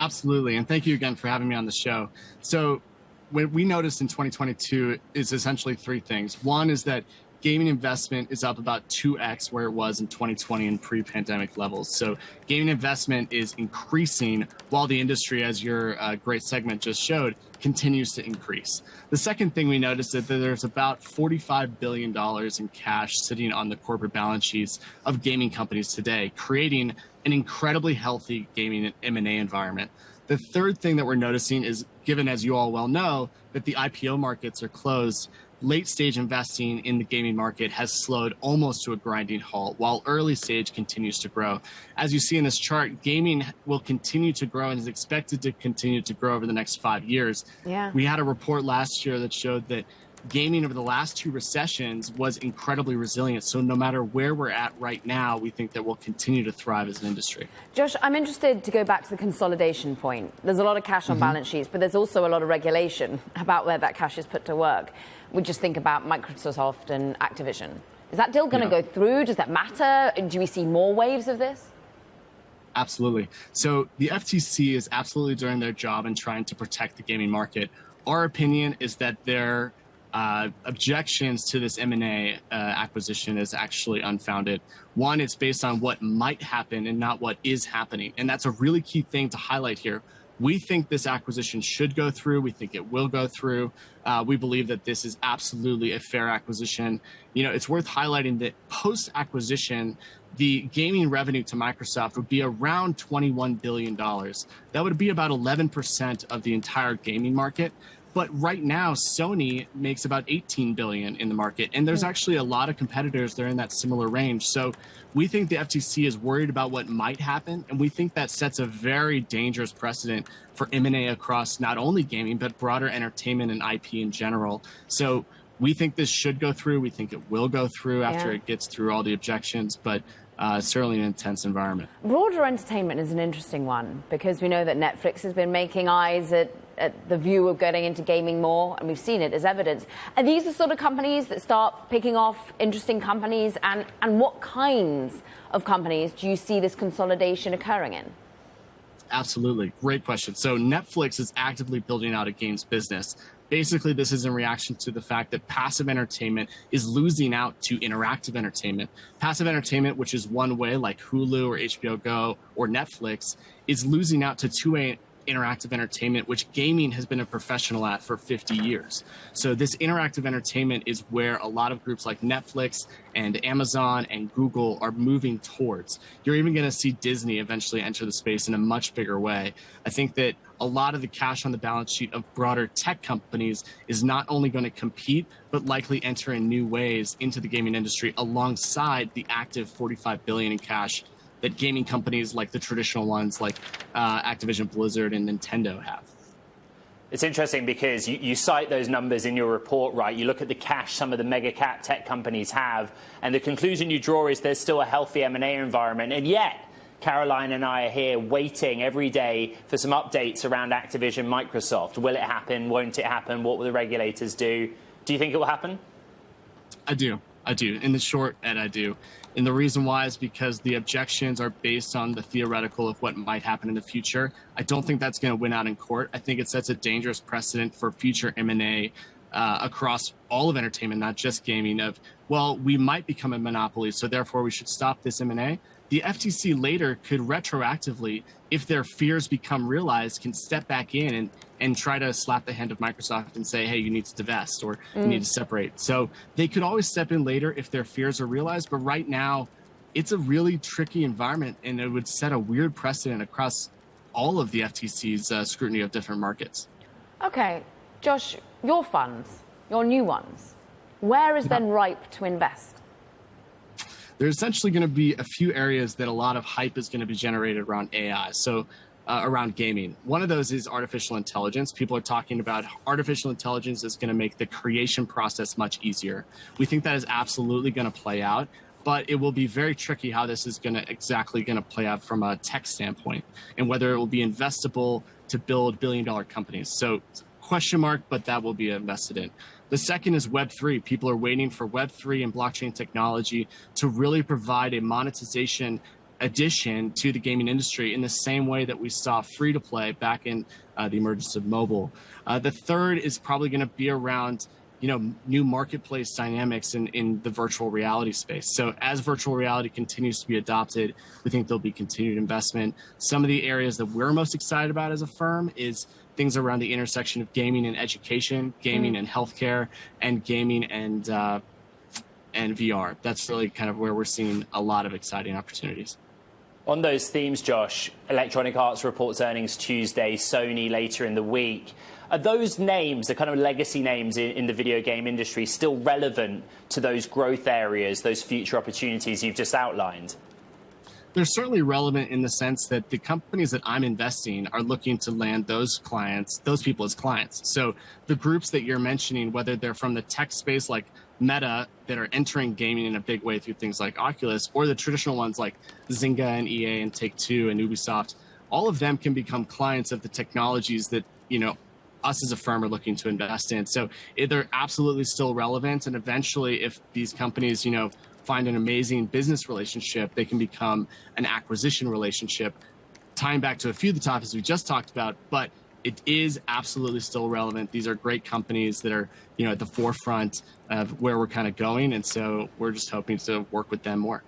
Absolutely, and thank you again for having me on the show. So what we noticed in 2022 is essentially 3 things. One is that gaming investment is up about 2x where it was in 2020 in pre-pandemic levels. So gaming investment is increasing while the industry, as your great segment just showed, continues to increase. The second thing we noticed is that there's about $45 billion in cash sitting on the corporate balance sheets of gaming companies today, creating an incredibly healthy gaming and M&A environment. The third thing that we're noticing is, given, as you all well know, that the IPO markets are closed, late stage investing in the gaming market has slowed almost to a grinding halt, while early stage continues to grow. As you see in this chart, gaming will continue to grow and is expected to continue to grow over the next 5 years. Yeah. We had a report last year that showed that gaming over the last 2 recessions was incredibly resilient. So no matter where we're at right now, we think that we'll continue to thrive as an industry. Josh, I'm interested to go back to the consolidation point. There's a lot of cash on balance sheets, but there's also a lot of regulation about where that cash is put to work. We just think about Microsoft and Activision. Is that deal going to go through? Does that matter? Do we see more waves of this? Absolutely. So the FTC is absolutely doing their job in trying to protect the gaming market. Our opinion is that their objections to this M&A acquisition is actually unfounded. One, it's based on what might happen and not what is happening. And that's a really key thing to highlight here. we think this acquisition should go through. We think it will go through. We believe that this is absolutely a fair acquisition. It's worth highlighting that post-acquisition, the gaming revenue to Microsoft would be around $21 billion. That would be about 11% of the entire gaming market. But right now, Sony makes about $18 billion in the market, and there's actually a lot of competitors that are in that similar range. So we think the FTC is worried about what might happen, and we think that sets a very dangerous precedent for M&A across not only gaming, but broader entertainment and IP in general. So we think this should go through. We think it will go through after it gets through all the objections, but certainly an intense environment. Broader entertainment is an interesting one because we know that Netflix has been making eyes at the view of getting into gaming more, and we've seen it as evidence. Are these the sort of companies that start picking off interesting companies, and what kinds of companies do you see this consolidation occurring in? Absolutely. Great question. So Netflix is actively building out a games business. Basically, this is in reaction to the fact that passive entertainment is losing out to interactive entertainment. Passive entertainment, which is one way like Hulu or HBO Go or Netflix, is losing out to two-way interactive entertainment, which gaming has been a professional at for 50 years. So this interactive entertainment is where a lot of groups like Netflix and Amazon and Google are moving towards. You're even going to see Disney eventually enter the space in a much bigger way. I think that a lot of the cash on the balance sheet of broader tech companies is not only going to compete, but likely enter in new ways into the gaming industry alongside the active $45 billion in cash that gaming companies like the traditional ones like Activision Blizzard and Nintendo have. It's interesting because you cite those numbers in your report, right? You look at the cash some of the mega cap tech companies have, and the conclusion you draw is there's still a healthy M&A environment. And yet, Caroline and I are here waiting every day for some updates around Activision, Microsoft. Will it happen? Won't it happen? What will the regulators do? Do you think it will happen? I do. In the short, Ed, I do. And the reason why is because the objections are based on the theoretical of what might happen in the future. I don't think that's going to win out in court. I think it sets a dangerous precedent for future M&A across all of entertainment, not just gaming, of, well, we might become a monopoly, so therefore we should stop this M&A. The FTC later could retroactively, if their fears become realized, can step back in and try to slap the hand of Microsoft and say, hey, you need to divest or you need to separate. So they could always step in later if their fears are realized. But right now, it's a really tricky environment, and it would set a weird precedent across all of the FTC's scrutiny of different markets. Okay, Josh, your funds, your new ones, where is then ripe to invest? There's essentially going to be a few areas that a lot of hype is going to be generated around AI. So around gaming. One of those is artificial intelligence. People are talking about artificial intelligence is going to make the creation process much easier. We think that is absolutely going to play out, but it will be very tricky how this is exactly going to play out from a tech standpoint, and whether it will be investable to build billion-dollar companies. So question mark, but that will be invested in. The second is Web3. People are waiting for Web3 and blockchain technology to really provide a monetization addition to the gaming industry in the same way that we saw free-to-play back in the emergence of mobile. The third is probably going to be around new marketplace dynamics in the virtual reality space. So as virtual reality continues to be adopted, we think there'll be continued investment. Some of the areas that we're most excited about as a firm is things around the intersection of gaming and education, gaming and healthcare, and gaming and VR. That's really kind of where we're seeing a lot of exciting opportunities. On those themes, Josh, Electronic Arts reports earnings Tuesday, Sony later in the week. Are those names, the kind of legacy names in the video game industry, still relevant to those growth areas, those future opportunities you've just outlined? They're certainly relevant in the sense that the companies that I'm investing are looking to land those people as clients. So the groups that you're mentioning, whether they're from the tech space like Meta that are entering gaming in a big way through things like Oculus, or the traditional ones like Zynga and EA and Take-Two and Ubisoft, all of them can become clients of the technologies that, us as a firm are looking to invest in. So they're absolutely still relevant. And eventually, if these companies, find an amazing business relationship, they can become an acquisition relationship, tying back to a few of the topics we just talked about, but it is absolutely still relevant. These are great companies that are, at the forefront of where we're kind of going. And so we're just hoping to work with them more.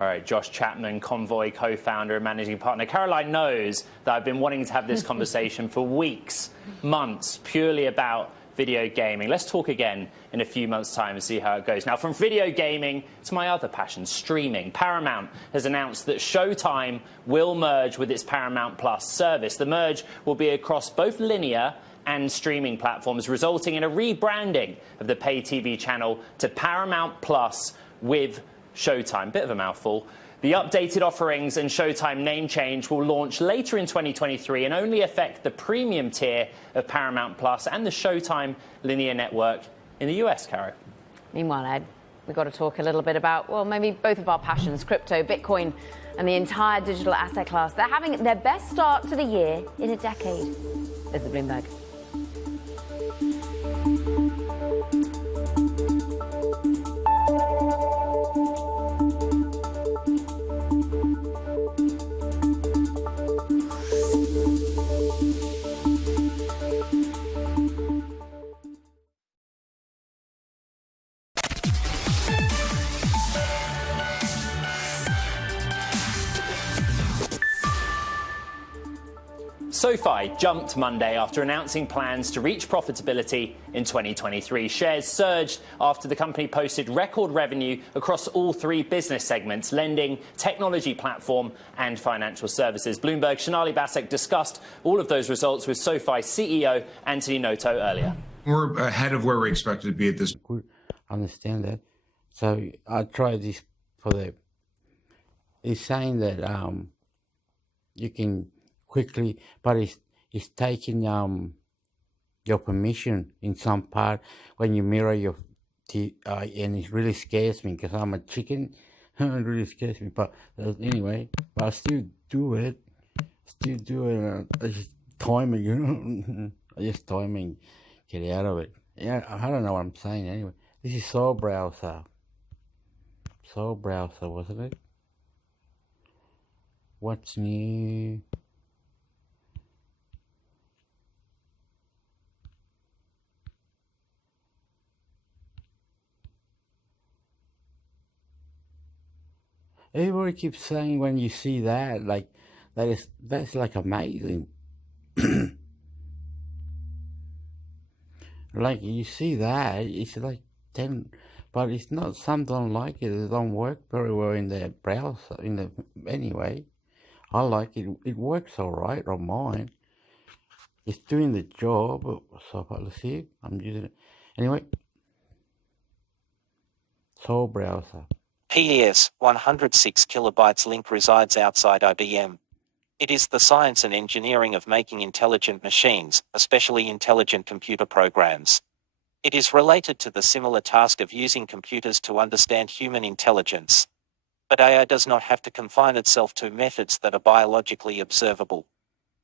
All right, Josh Chapman, Convoy co-founder and managing partner. Caroline knows that I've been wanting to have this conversation for weeks, months, purely about video gaming. Let's talk again in a few months' time and see how it goes. Now, from video gaming to my other passion, streaming. Paramount has announced that Showtime will merge with its Paramount Plus service. The merge will be across both linear and streaming platforms, resulting in a rebranding of the pay TV channel to Paramount Plus with Showtime. Bit of a mouthful. The updated offerings and Showtime name change will launch later in 2023 and only affect the premium tier of Paramount Plus and the Showtime linear network in the US, Caro. Meanwhile, Ed, we've got to talk a little bit about, well, maybe both of our passions, crypto, Bitcoin, and the entire digital asset class. They're having their best start to the year in a decade. There's the Bloomberg. SoFi jumped Monday after announcing plans to reach profitability in 2023. Shares surged after the company posted record revenue across all three business segments: lending, technology platform, and financial services. Bloomberg's Sonali Basak discussed all of those results with SoFi CEO Anthony Noto earlier. We're ahead of where we expected to be at this. Understand that. So I tried this for the. It's saying that you can quickly, but it's taking your permission in some part when you mirror your teeth, and it really scares me because I'm a chicken. It really scares me. But anyway, but I still do it. I just time it, you know. I just time and get out of it. Yeah, I don't know what I'm saying anyway. This is Soul Browser. Soul Browser, wasn't it? What's new? Everybody keeps saying when you see that, like, that's like amazing. Like, you see that, it's like 10, but it's not, some don't like it. It don't work very well in the browser, anyway. I like it. It works all right on mine. It's doing the job. So let's see. I'm using it. Anyway. Soul Browser. PES 106 kilobytes link resides outside IBM. It is the science and engineering of making intelligent machines, especially intelligent computer programs. It is related to the similar task of using computers to understand human intelligence. But AI does not have to confine itself to methods that are biologically observable.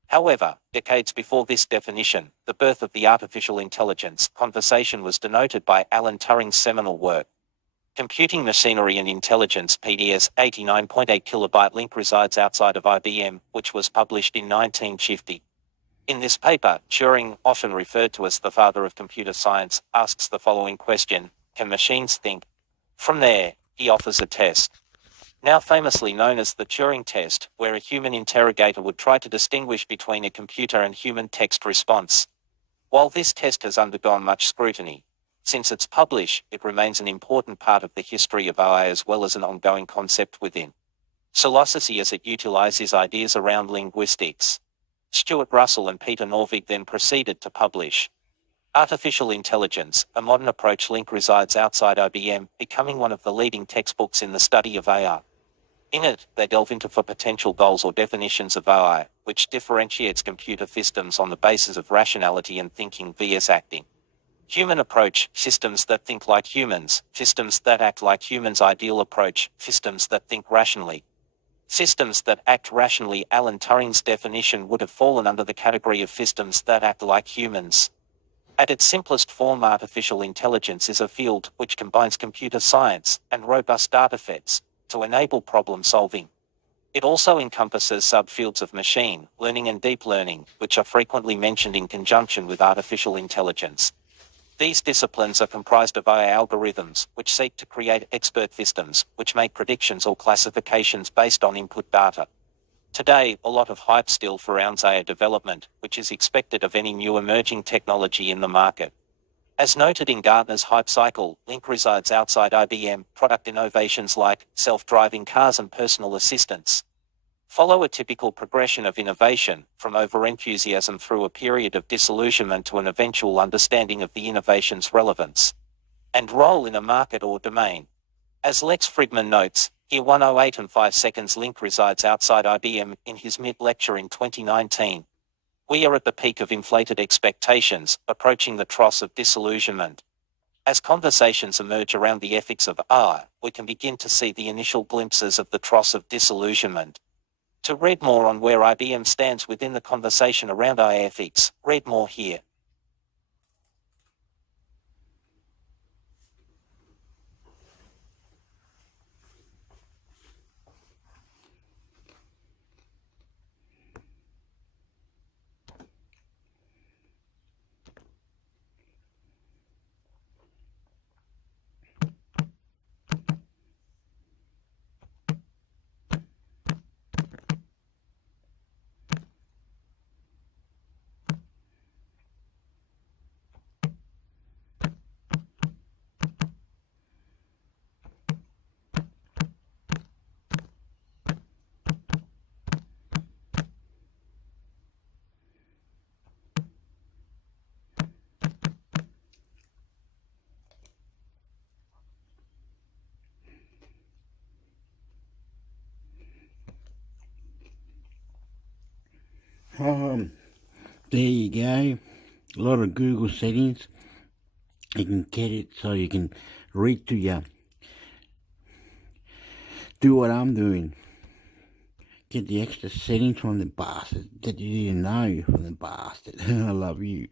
However, decades before this definition, the birth of the artificial intelligence conversation was denoted by Alan Turing's seminal work, Computing Machinery and Intelligence. PDS 89.8 kilobyte link resides outside of IBM, which was published in 1950. In this paper, Turing, often referred to as the father of computer science, asks the following question: can machines think? From there, he offers a test, now famously known as the Turing test, where a human interrogator would try to distinguish between a computer and human text response. While this test has undergone much scrutiny, since its publish, it remains an important part of the history of AI as well as an ongoing concept within philosophy as it utilizes ideas around linguistics. Stuart Russell and Peter Norvig then proceeded to publish Artificial Intelligence, a Modern Approach. Link resides outside IBM, becoming one of the leading textbooks in the study of AI. In it, they delve into four potential goals or definitions of AI, which differentiates computer systems on the basis of rationality and thinking vs acting. Human approach, systems that think like humans; systems that act like humans. Ideal approach, systems that think rationally; systems that act rationally. Alan Turing's definition would have fallen under the category of systems that act like humans. At its simplest form, artificial intelligence is a field which combines computer science and robust data sets to enable problem solving. It also encompasses subfields of machine learning and deep learning, which are frequently mentioned in conjunction with artificial intelligence. These disciplines are comprised of AI algorithms, which seek to create expert systems, which make predictions or classifications based on input data. Today, a lot of hype still surrounds AI development, which is expected of any new emerging technology in the market. As noted in Gartner's hype cycle, Link resides outside IBM. Product innovations like self-driving cars and personal assistants follow a typical progression of innovation, from over-enthusiasm through a period of disillusionment to an eventual understanding of the innovation's relevance and role in a market or domain. As Lex Fridman notes, here 108 and 5 seconds Link resides outside IBM in his mid-lecture in 2019. We are at the peak of inflated expectations, approaching the trough of disillusionment. As conversations emerge around the ethics of AI, we can begin to see the initial glimpses of the trough of disillusionment. To read more on where IBM stands within the conversation around AI ethics, read more here. There you go. A lot of Google settings. You can get it so you can read to you. Do what I'm doing. Get the extra settings from the bastard that you didn't know from the bastard. I love you.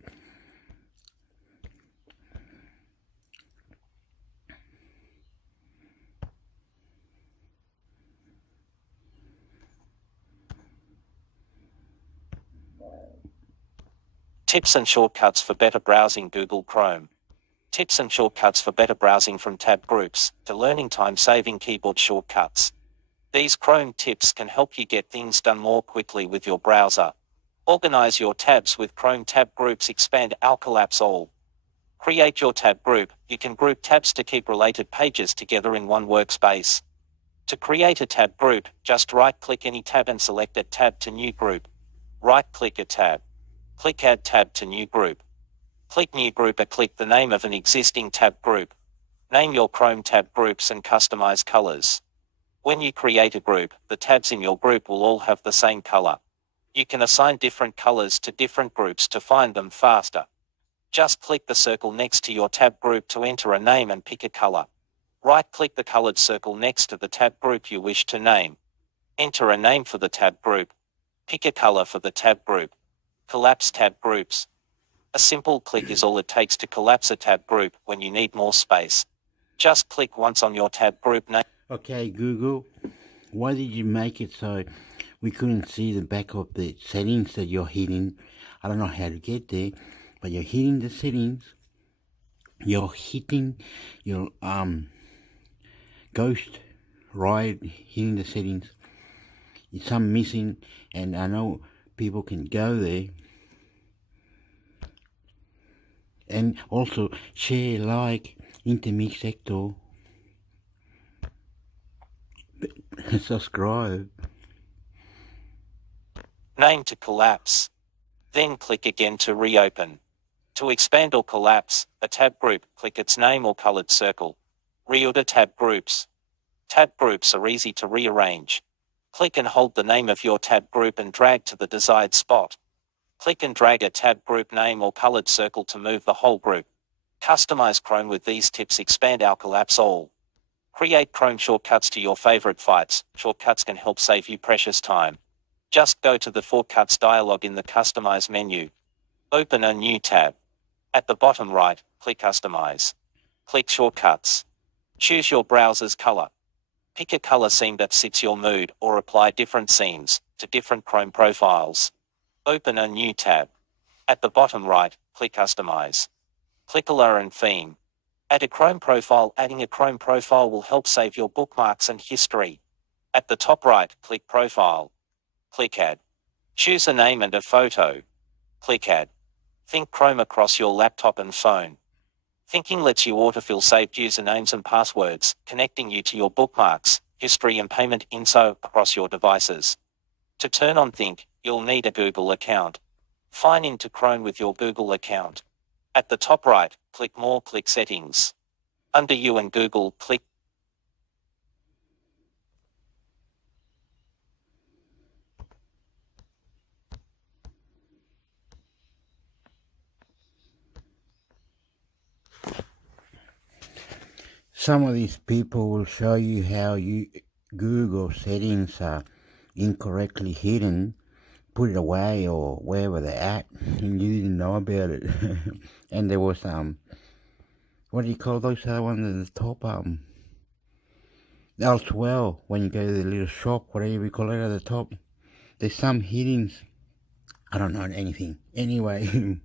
Tips and shortcuts for better browsing. Google Chrome. Tips and shortcuts for better browsing, from tab groups to learning time-saving keyboard shortcuts. These Chrome tips can help you get things done more quickly with your browser. Organize your tabs with Chrome tab groups. Expand collapse all. Create your tab group. You can group tabs to keep related pages together in one workspace. To create a tab group, just right-click any tab and select Add Tab to New Group. Right-click a tab. Click Add Tab to New Group. Click New Group or click the name of an existing tab group. Name your Chrome tab groups and customize colors. When you create a group, the tabs in your group will all have the same color. You can assign different colors to different groups to find them faster. Just click the circle next to your tab group to enter a name and pick a color. Right-click the colored circle next to the tab group you wish to name. Enter a name for the tab group. Pick a color for the tab group. Collapse tab groups. A simple click is all it takes to collapse a tab group when you need more space. Just click once on your tab group name. Okay, Google, why did you make it so we couldn't see the back of the settings that you're hitting? I don't know how to get there, but you're hitting the settings. You're hitting your ghost ride, hitting the settings. It's some missing, and I know people can go there. And also share, like, intermix, hector. Subscribe. Name to collapse. Then click again to reopen. To expand or collapse a tab group, click its name or colored circle. Reorder tab groups. Tab groups are easy to rearrange. Click and hold the name of your tab group and drag to the desired spot. Click and drag a tab group name or colored circle to move the whole group. Customize Chrome with these tips. Expand collapse all. Create Chrome shortcuts to your favorite fights. Shortcuts can help save you precious time. Just go to the Shortcuts dialog in the Customize menu. Open a new tab. At the bottom right, click Customize. Click Shortcuts. Choose your browser's color. Pick a color scheme that fits your mood, or apply different themes to different Chrome profiles. Open a new tab. At the bottom right, click Customize. Click Alert and Theme. Add a Chrome profile. Adding a Chrome profile will help save your bookmarks and history. At the top right, click Profile. Click Add. Choose a name and a photo. Click Add. Think Chrome across your laptop and phone. Thinking lets you autofill saved usernames and passwords, connecting you to your bookmarks, history and payment info across your devices. To turn on Think, you'll need a Google account. Sign into Chrome with your Google account. At the top right, click More, click Settings. Under You and Google, click Some of these people will show you how Google settings are incorrectly hidden, put it away or wherever they're at, and you didn't know about it. And there was what do you call those other ones at the top? Elsewhere, when you go to the little shop, whatever you call it at the top, there's some hidden. I don't know anything. Anyway.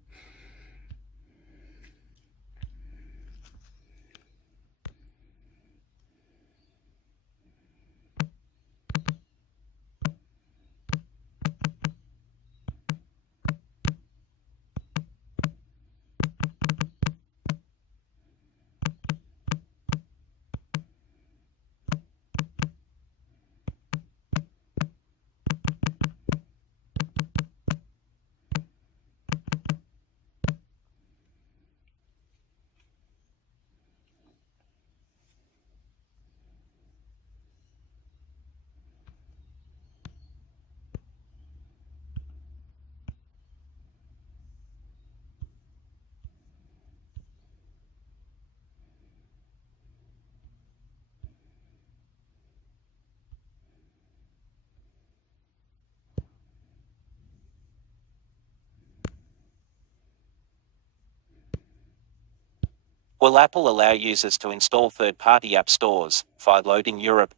Will Apple allow users to install third-party app stores, sideloading Europe?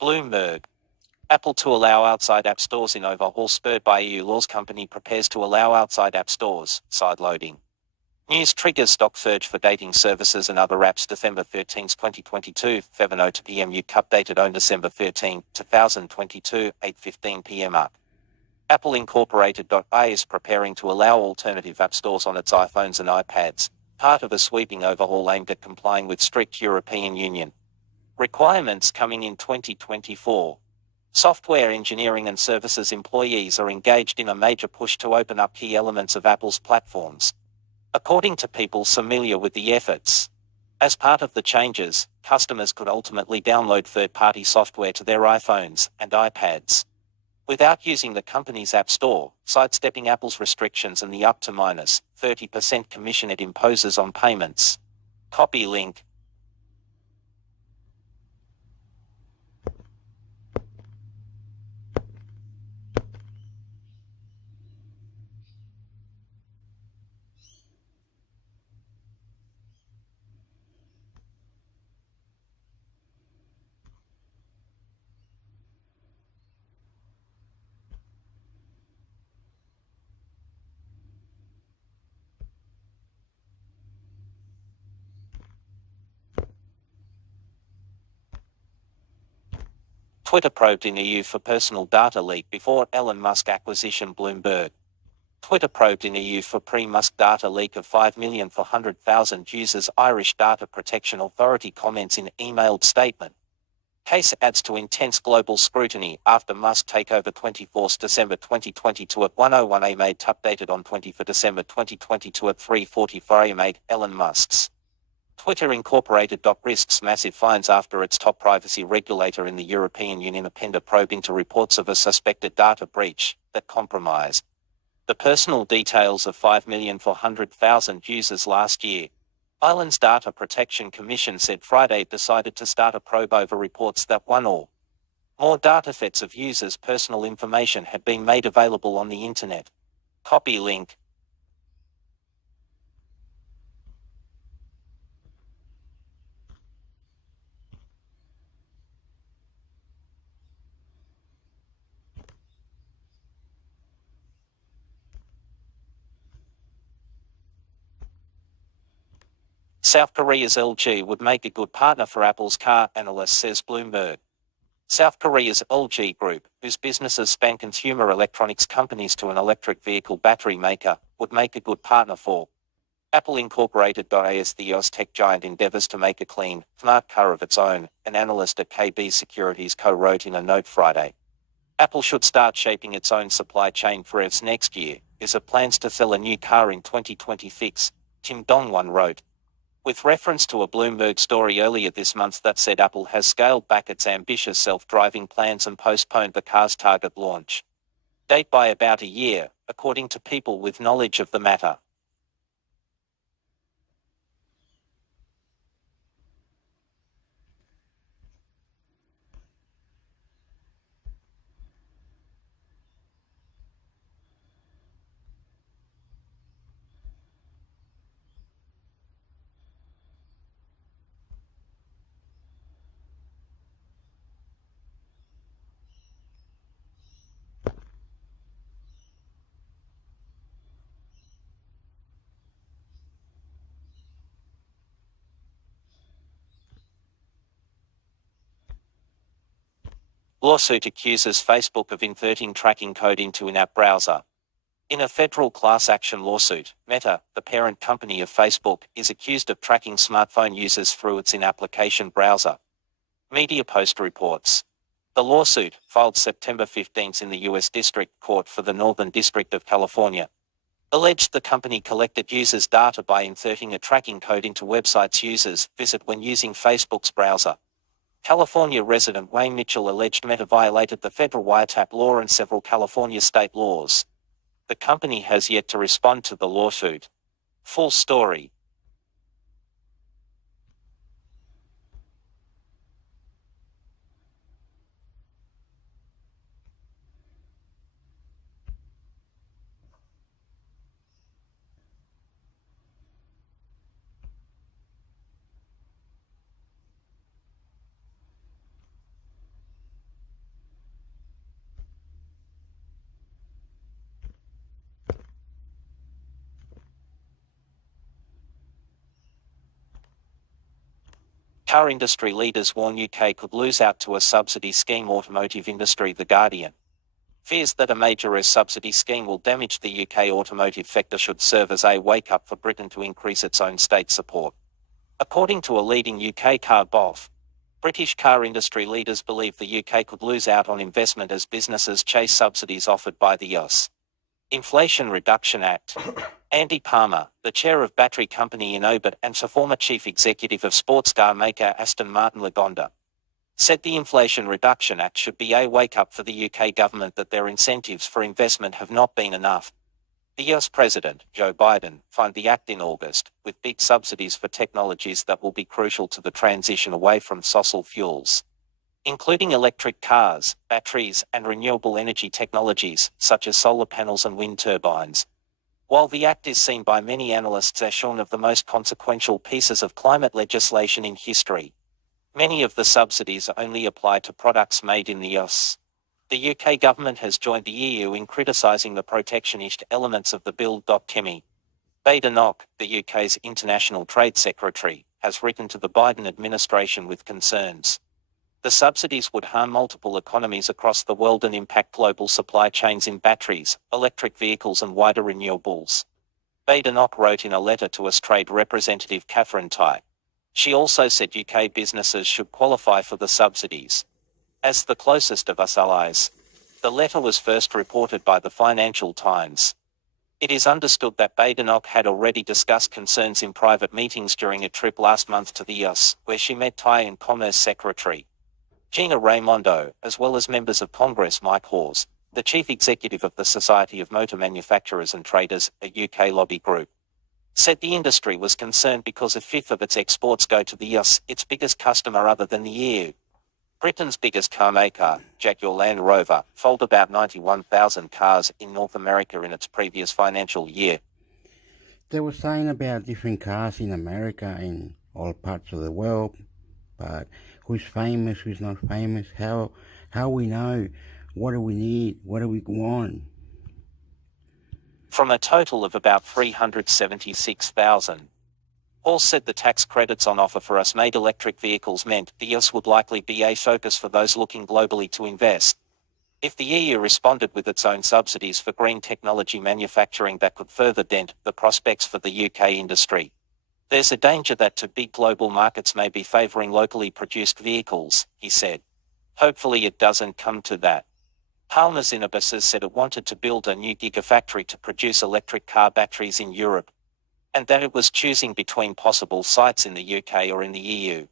Bloomberg. Apple to allow outside app stores in overhaul spurred by EU laws. Company prepares to allow outside app stores, sideloading. News triggers stock surge for dating services and other apps. December 13, 2022, 7:02 p.m. UK updated on December 13, 2022, 8:15 p.m. up. Apple Incorporated.ai is preparing to allow alternative app stores on its iPhones and iPads, part of a sweeping overhaul aimed at complying with strict European Union requirements coming in 2024. Software engineering and services employees are engaged in a major push to open up key elements of Apple's platforms, according to people familiar with the efforts. As part of the changes, customers could ultimately download third-party software to their iPhones and iPads without using the company's app store, sidestepping Apple's restrictions and the up to -30% commission it imposes on payments. Copy link. Twitter probed in EU for personal data leak before Elon Musk acquisition. Bloomberg. Twitter probed in EU for pre-Musk data leak of 5,400,000 users. Irish Data Protection Authority comments in emailed statement. Case adds to intense global scrutiny after Musk takeover. 24th December 2022 at 1:01 am. Updated on 24 December 2022 at 3:44 am. Elon Musk's Twitter Incorporated. Risks massive fines after its top privacy regulator in the European Union opened a probe into reports of a suspected data breach that compromised the personal details of 5,400,000 users last year. Ireland's Data Protection Commission said Friday it decided to start a probe over reports that one or more datasets of users' personal information had been made available on the internet. Copy link. South Korea's LG would make a good partner for Apple's car, analyst says Bloomberg. South Korea's LG Group, whose businesses span consumer electronics companies to an electric vehicle battery maker, would make a good partner for Apple Incorporated. As the US tech giant endeavors to make a clean, smart car of its own, an analyst at KB Securities co-wrote in a note Friday. Apple should start shaping its own supply chain for EVs next year, as it plans to sell a new car in 2026, Tim Dong-won wrote. With reference to a Bloomberg story earlier this month that said Apple has scaled back its ambitious self-driving plans and postponed the car's target launch date by about a year, according to people with knowledge of the matter. Lawsuit accuses Facebook of inserting tracking code into in-app browser. In a federal class action lawsuit, Meta, the parent company of Facebook, is accused of tracking smartphone users through its in-application browser. MediaPost reports. The lawsuit, filed September 15 in the U.S. District Court for the Northern District of California, alleged the company collected users' data by inserting a tracking code into websites users visit when using Facebook's browser. California resident Wayne Mitchell alleged Meta violated the federal wiretap law and several California state laws. The company has yet to respond to the lawsuit. Full story. Car industry leaders warn UK could lose out to a subsidy scheme. Automotive industry. The Guardian fears that a major subsidy scheme will damage the UK automotive sector should serve as a wake-up for Britain to increase its own state support. According to a leading UK car boff, British car industry leaders believe the UK could lose out on investment as businesses chase subsidies offered by the US Inflation Reduction Act. Andy Palmer, the chair of battery company Inobit and the former chief executive of sports car maker Aston Martin Lagonda, said the Inflation Reduction Act should be a wake-up for the UK government that their incentives for investment have not been enough. The US President, Joe Biden, signed the act in August, with big subsidies for technologies that will be crucial to the transition away from fossil fuels, including electric cars, batteries, and renewable energy technologies, such as solar panels and wind turbines. While the act is seen by many analysts as one of the most consequential pieces of climate legislation in history, many of the subsidies only apply to products made in the US. The UK government has joined the EU in criticising the protectionist elements of the bill. Kemi Badenoch, the UK's International Trade Secretary, has written to the Biden administration with concerns. The subsidies would harm multiple economies across the world and impact global supply chains in batteries, electric vehicles and wider renewables. Badenoch wrote in a letter to US Trade Representative Catherine Tai. She also said UK businesses should qualify for the subsidies. As the closest of us allies, the letter was first reported by the Financial Times. It is understood that Badenoch had already discussed concerns in private meetings during a trip last month to the US, where she met Tai and Commerce Secretary Gina Raimondo, as well as members of Congress. Mike Hawes, the chief executive of the Society of Motor Manufacturers and Traders, a UK lobby group, said the industry was concerned because a fifth of its exports go to the US, its biggest customer other than the EU. Britain's biggest car maker, Jaguar Land Rover, sold about 91,000 cars in North America in its previous financial year. They were saying about different cars in America in all parts of the world, but who's famous, who's not famous, how we know, what do we need, what do we want? From a total of about 376,000. Hall said the tax credits on offer for US-made electric vehicles meant the US would likely be a focus for those looking globally to invest. If the EU responded with its own subsidies for green technology manufacturing, that could further dent the prospects for the UK industry. There's a danger that too big global markets may be favouring locally produced vehicles, he said. Hopefully it doesn't come to that. Halma's Innovis has said it wanted to build a new gigafactory to produce electric car batteries in Europe, and that it was choosing between possible sites in the UK or in the EU.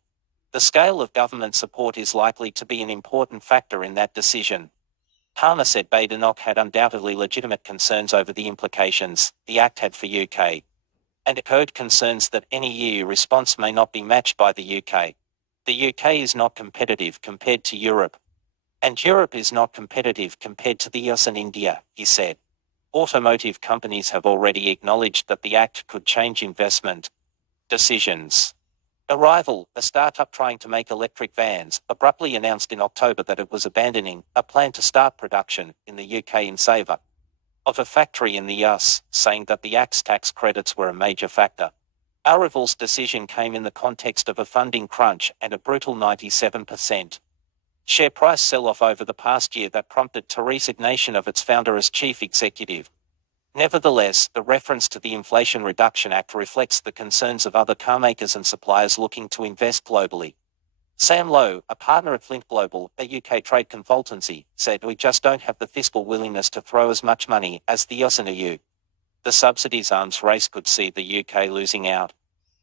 The scale of government support is likely to be an important factor in that decision. Halma said Badenoch had undoubtedly legitimate concerns over the implications the Act had for UK, and echoed concerns that any EU response may not be matched by the UK. The UK is not competitive compared to Europe, and Europe is not competitive compared to the US and India, he said. Automotive companies have already acknowledged that the Act could change investment decisions. Arrival, a startup trying to make electric vans, abruptly announced in October that it was abandoning a plan to start production in the UK in favour of a factory in the US, saying that the Act's tax credits were a major factor. Arrival's decision came in the context of a funding crunch and a brutal 97% share price sell-off over the past year that prompted the resignation of its founder as chief executive. Nevertheless, the reference to the Inflation Reduction Act reflects the concerns of other carmakers and suppliers looking to invest globally. Sam Lowe, a partner at Flint Global, a UK trade consultancy, said, "We just don't have the fiscal willingness to throw as much money as the US and EU. The subsidies arms race could see the UK losing out."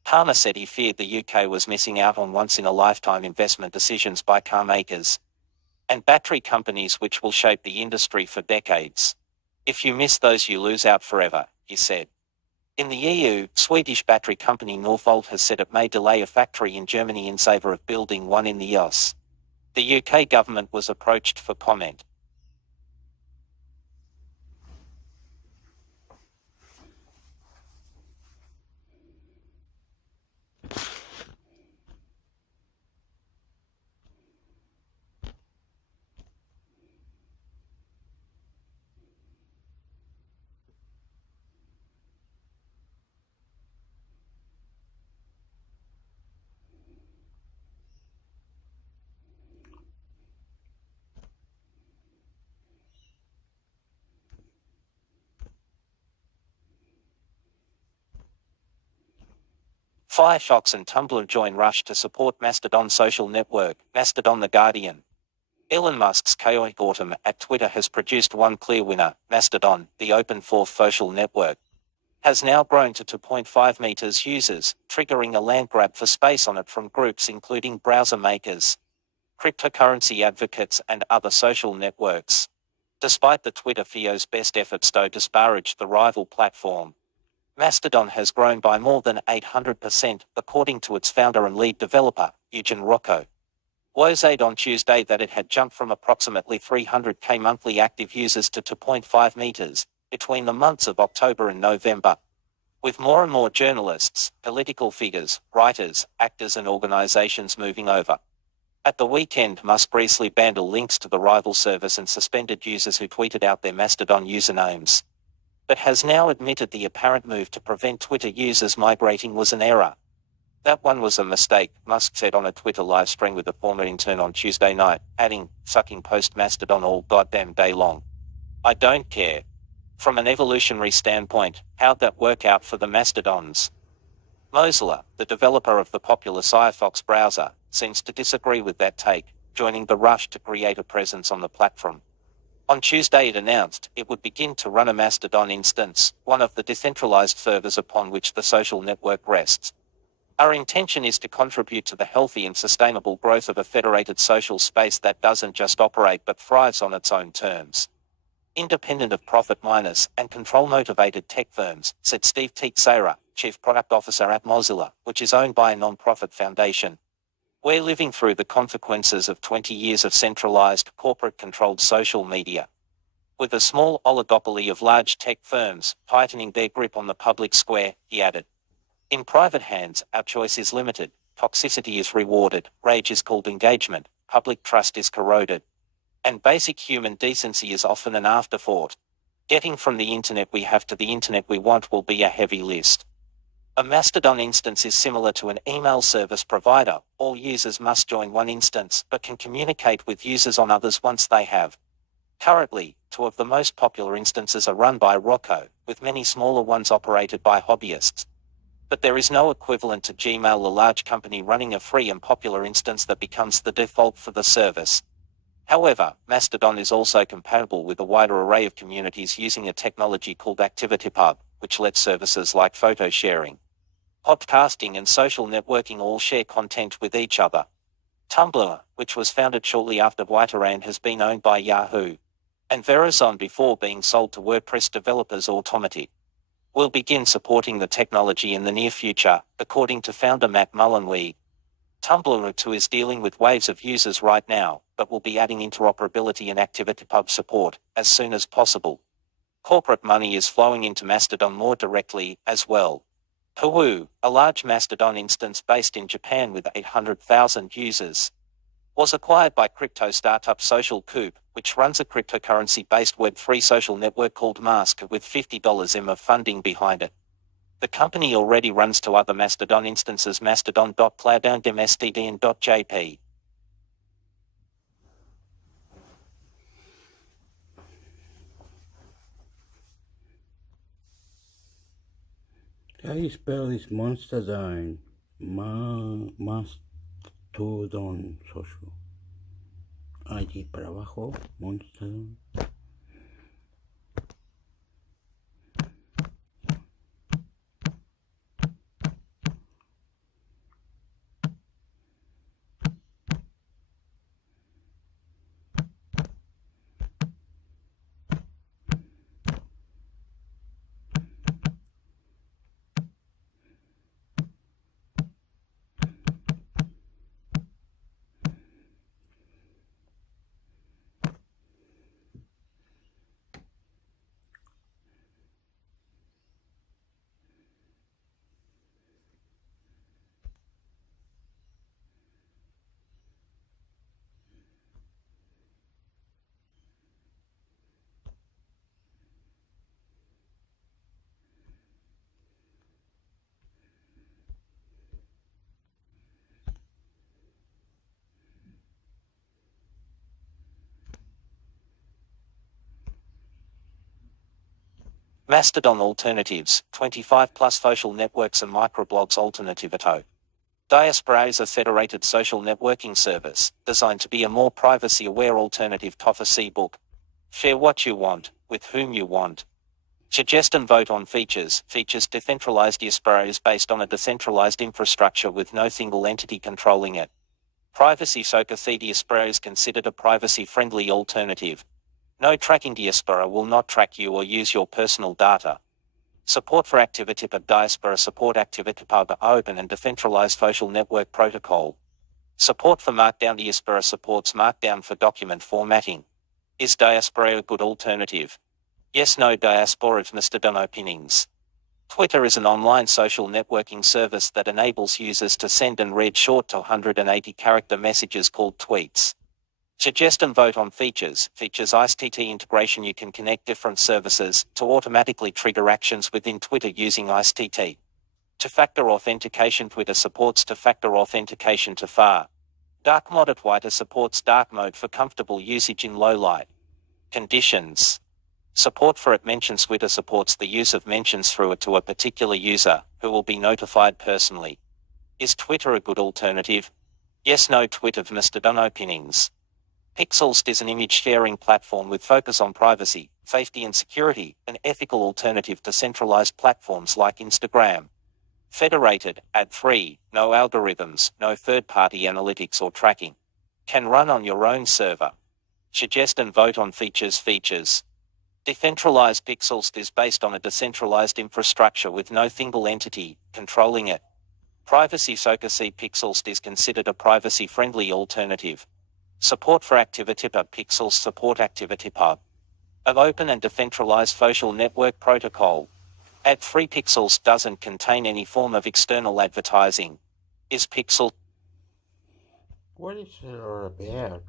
Palmer said he feared the UK was missing out on once-in-a-lifetime investment decisions by car makers and battery companies which will shape the industry for decades. "If you miss those, you lose out forever," he said. In the EU, Swedish battery company Northvolt has said it may delay a factory in Germany in favour of building one in the US. The UK government was approached for comment. Firefox and Tumblr join rush to support Mastodon social network, Mastodon. The Guardian. Elon Musk's chaotic autumn at Twitter has produced one clear winner. Mastodon, the open fourth social network, has now grown to 2.5 meters users, triggering a land grab for space on it from groups including browser makers, cryptocurrency advocates, and other social networks. Despite the Twitter FIO's best efforts to disparage the rival platform, Mastodon has grown by more than 800%, according to its founder and lead developer, Eugen Rocco. Woe said on Tuesday that it had jumped from approximately 300k monthly active users to 2.5 meters between the months of October and November, with more and more journalists, political figures, writers, actors and organizations moving over. At the weekend, Musk briefly banned all links to the rival service and suspended users who tweeted out their Mastodon usernames, but has now admitted the apparent move to prevent Twitter users migrating was an error. "That one was a mistake," Musk said on a Twitter live stream with a former intern on Tuesday night, adding, "Sucking post Mastodon all goddamn day long. I don't care. From an evolutionary standpoint, how'd that work out for the Mastodons?" Mozilla, the developer of the popular Firefox browser, seems to disagree with that take, joining the rush to create a presence on the platform. On Tuesday it announced it would begin to run a Mastodon instance, one of the decentralized servers upon which the social network rests. "Our intention is to contribute to the healthy and sustainable growth of a federated social space that doesn't just operate but thrives on its own terms. Independent of profit minus and control-motivated tech firms," said Steve Teixeira, Chief Product Officer at Mozilla, which is owned by a non-profit foundation. "We're living through the consequences of 20 years of centralized, corporate-controlled social media, with a small oligopoly of large tech firms tightening their grip on the public square," he added. "In private hands, our choice is limited, toxicity is rewarded, rage is called engagement, public trust is corroded, and basic human decency is often an afterthought. Getting from the internet we have to the internet we want will be a heavy list." A Mastodon instance is similar to an email service provider. All users must join one instance, but can communicate with users on others once they have. Currently, 2 of the most popular instances are run by Rocco, with many smaller ones operated by hobbyists. But there is no equivalent to Gmail, a large company running a free and popular instance that becomes the default for the service. However, Mastodon is also compatible with a wider array of communities using a technology called ActivityPub, which lets services like photo sharing, podcasting and social networking all share content with each other. Tumblr, which was founded shortly after Whiterand, has been owned by Yahoo and Verizon before being sold to WordPress developers Automatic, will begin supporting the technology in the near future, according to founder Matt Mullenweg. Tumblr 2 is dealing with waves of users right now, but will be adding interoperability and ActivityPub support as soon as possible. Corporate money is flowing into Mastodon more directly as well. Huu, a large Mastodon instance based in Japan with 800,000 users, was acquired by crypto startup Social Coup, which runs a cryptocurrency-based web-free social network called Mask with $50 of funding behind it. The company already runs 2 other Mastodon instances, Mastodon.cloud and mstdn.jp. How do you spell this Mastodon? Mastodon social. Allí para abajo, Mastodon. Mastodon alternatives, 25 plus social networks and microblogs. Alternativito. Diaspora is a federated social networking service, designed to be a more privacy-aware alternative to a book. Share what you want, with whom you want. Suggest and vote on features. Features decentralized. Diaspora is based on a decentralized infrastructure with no single entity controlling it. Privacy. Diaspora is considered a privacy-friendly alternative. No tracking. Diaspora will not track you or use your personal data. Support for ActivityPub. Diaspora support ActivityPub, open and decentralized social network protocol. Support for Markdown. Diaspora supports Markdown for document formatting. Is Diaspora a good alternative? Yes, no. Diaspora of Mastodon opinions. Twitter is an online social networking service that enables users to send and read short to 180-character messages called tweets. Suggest and vote on features. Features ICT integration. You can connect different services to automatically trigger actions within Twitter using ICT. Two-factor authentication. Twitter supports two-factor authentication to far. Dark mode. Twitter supports dark mode for comfortable usage in low light conditions. Support for it. Mentions. Twitter supports the use of mentions through it to a particular user, who will be notified personally. Is Twitter a good alternative? Yes, no. Twitter of Mastodon opinions. Pixelst is an image sharing platform with focus on privacy, safety and security, an ethical alternative to centralized platforms like Instagram. Federated, ad-free, no algorithms, no third-party analytics or tracking. Can run on your own server. Suggest and vote on features. Features. Decentralized. Pixelst is based on a decentralized infrastructure with no single entity controlling it. Privacy. Pixelst is considered a privacy-friendly alternative. Support for ActivityPub. Pixelst support ActivityPub. Of open and decentralized social network protocol. Ad-free. Pixelst doesn't contain any form of external advertising. Is Pixel? What is it all about?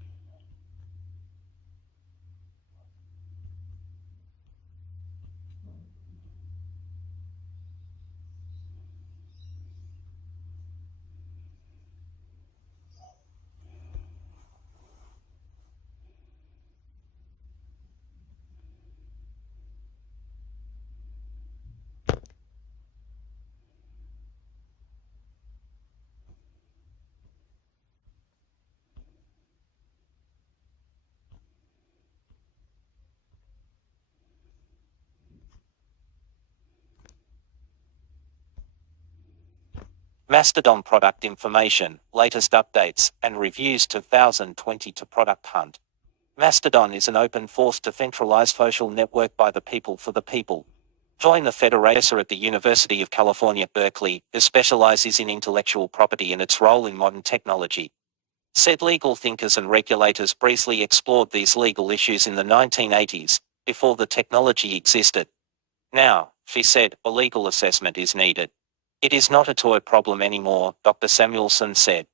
Mastodon product information, latest updates, and reviews 2020 to Product Hunt. Mastodon is an open-source decentralized social network by the people for the people. Join the Federation at the University of California, Berkeley, who specializes in intellectual property and its role in modern technology. Said legal thinkers and regulators briefly explored these legal issues in the 1980s, before the technology existed. Now, she said, a legal assessment is needed. It is not a toy problem anymore, Dr. Samuelson said.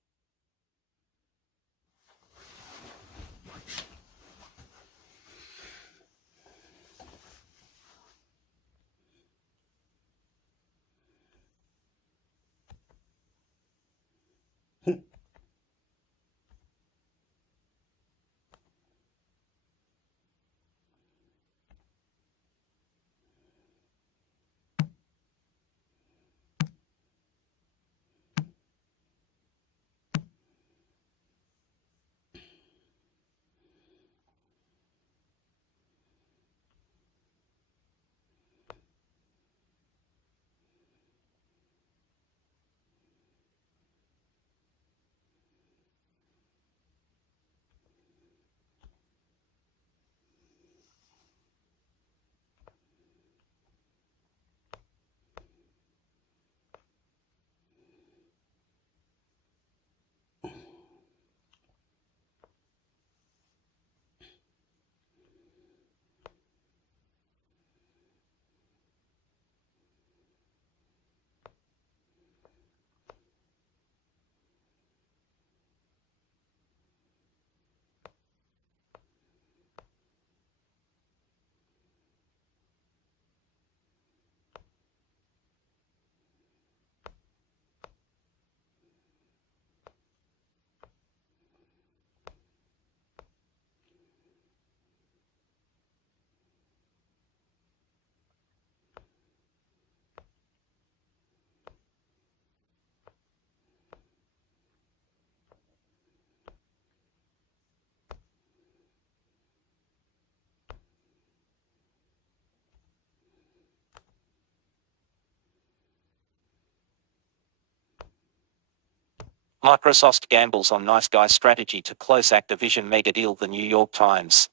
Microsoft gambles on nice guy strategy to close Activision mega deal. The New York Times.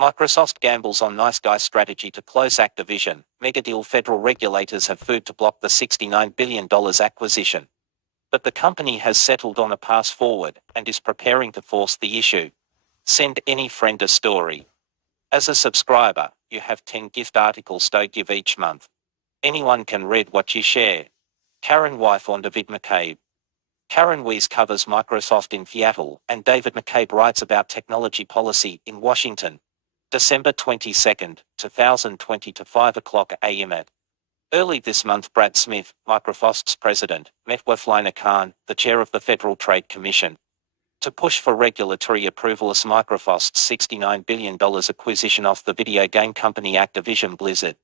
Microsoft gambles on nice guy strategy to close Activision mega deal. Federal regulators have vowed to block the $69 billion acquisition. But the company has settled on a path forward and is preparing to force the issue. Send any friend a story. As a subscriber, you have 10 gift articles to give each month. Anyone can read what you share. Karen wife on David McCabe. Karen Weiss covers Microsoft in Seattle, and David McCabe writes about technology policy in Washington. December 22, 2020 to 5 o'clock a.m. Early this month, Brad Smith, Microsoft's president, met with Lina Khan, the chair of the Federal Trade Commission, to push for regulatory approval of Microsoft's $69 billion acquisition of the video game company Activision Blizzard.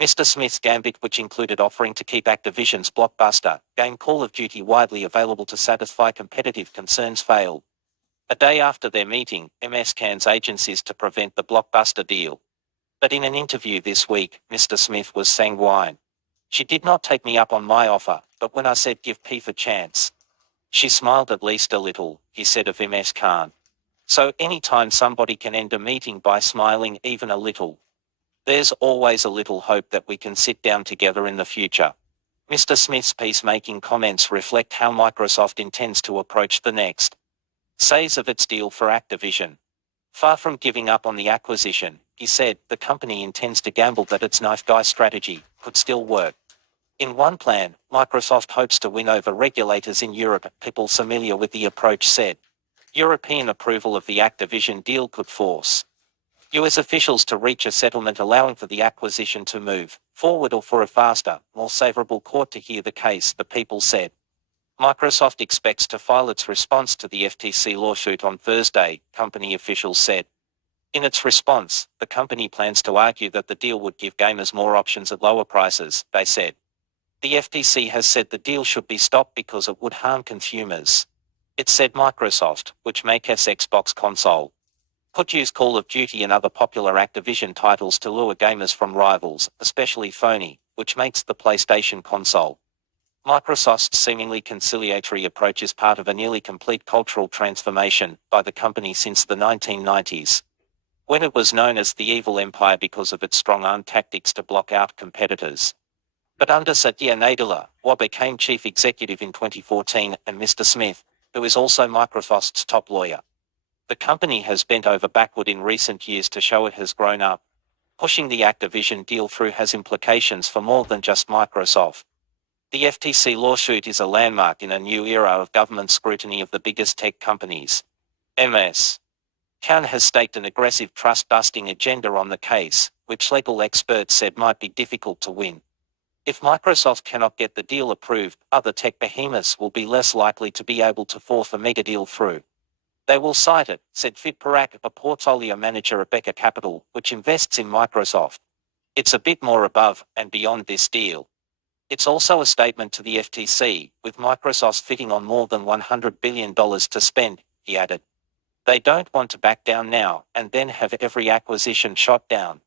Mr. Smith's gambit, which included offering to keep Activision's blockbuster game Call of Duty widely available to satisfy competitive concerns, failed. A day after their meeting, MS Can's agencies to prevent the blockbuster deal. But in an interview this week, Mr. Smith was sanguine. She did not take me up on my offer, but when I said give Peef a chance, she smiled at least a little, he said of MS Khan. So anytime somebody can end a meeting by smiling even a little, there's always a little hope that we can sit down together in the future. Mr. Smith's peacemaking comments reflect how Microsoft intends to approach the next phase of its deal for Activision. Far from giving up on the acquisition, he said, the company intends to gamble that its knife guy strategy could still work. In one plan, Microsoft hopes to win over regulators in Europe. People familiar with the approach said European approval of the Activision deal could force US officials to reach a settlement allowing for the acquisition to move forward or for a faster, more favorable court to hear the case, the people said. Microsoft expects to file its response to the FTC lawsuit on Thursday, company officials said. In its response, the company plans to argue that the deal would give gamers more options at lower prices, they said. The FTC has said the deal should be stopped because it would harm consumers. It said Microsoft, which makes Xbox console, could use Call of Duty and other popular Activision titles to lure gamers from rivals, especially Sony, which makes the PlayStation console. Microsoft's seemingly conciliatory approach is part of a nearly complete cultural transformation by the company since the 1990s, when it was known as the evil empire because of its strong-arm tactics to block out competitors. But under Satya Nadella, who became chief executive in 2014, and Mr. Smith, who is also Microsoft's top lawyer, the company has bent over backward in recent years to show it has grown up. Pushing the Activision deal through has implications for more than just Microsoft. The FTC lawsuit is a landmark in a new era of government scrutiny of the biggest tech companies. MS. Khan has staked an aggressive trust-busting agenda on the case, which legal experts said might be difficult to win. If Microsoft cannot get the deal approved, other tech behemoths will be less likely to be able to force a mega deal through. They will cite it, said Fit Parak, a portfolio manager at Becker Capital, which invests in Microsoft. It's a bit more above and beyond this deal. It's also a statement to the FTC, with Microsoft fitting on more than $100 billion to spend, he added. They don't want to back down now and then have every acquisition shot down.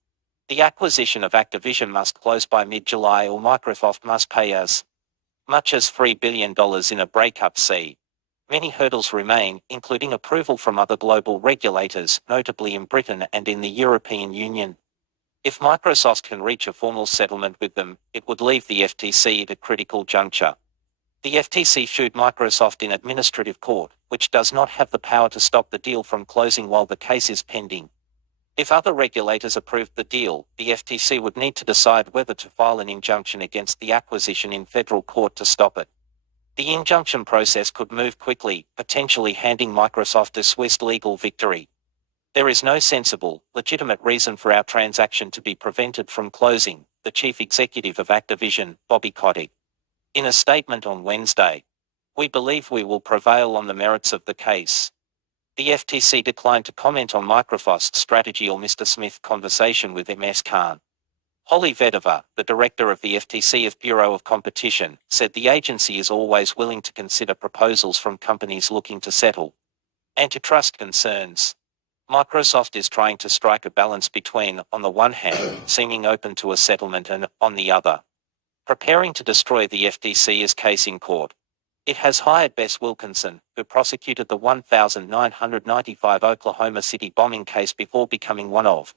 The acquisition of Activision must close by mid-July or Microsoft must pay as much as $3 billion in a breakup fee. Many hurdles remain, including approval from other global regulators, notably in Britain and in the European Union. If Microsoft can reach a formal settlement with them, it would leave the FTC at a critical juncture. The FTC sued Microsoft in administrative court, which does not have the power to stop the deal from closing while the case is pending. If other regulators approved the deal, the FTC would need to decide whether to file an injunction against the acquisition in federal court to stop it. The injunction process could move quickly, potentially handing Microsoft a swift legal victory. There is no sensible, legitimate reason for our transaction to be prevented from closing, the chief executive of Activision, Bobby Kotick. In a statement on Wednesday, we believe we will prevail on the merits of the case. The FTC declined to comment on Microsoft's strategy or Mr. Smith's conversation with MS Khan. Holly Vedova, the director of the FTC's Bureau of Competition, said the agency is always willing to consider proposals from companies looking to settle antitrust concerns. Microsoft is trying to strike a balance between, on the one hand, seeming open to a settlement and, on the other, preparing to destroy the FTC's case in court. It has hired Bess Wilkinson, who prosecuted the 1995 Oklahoma City bombing case before becoming one of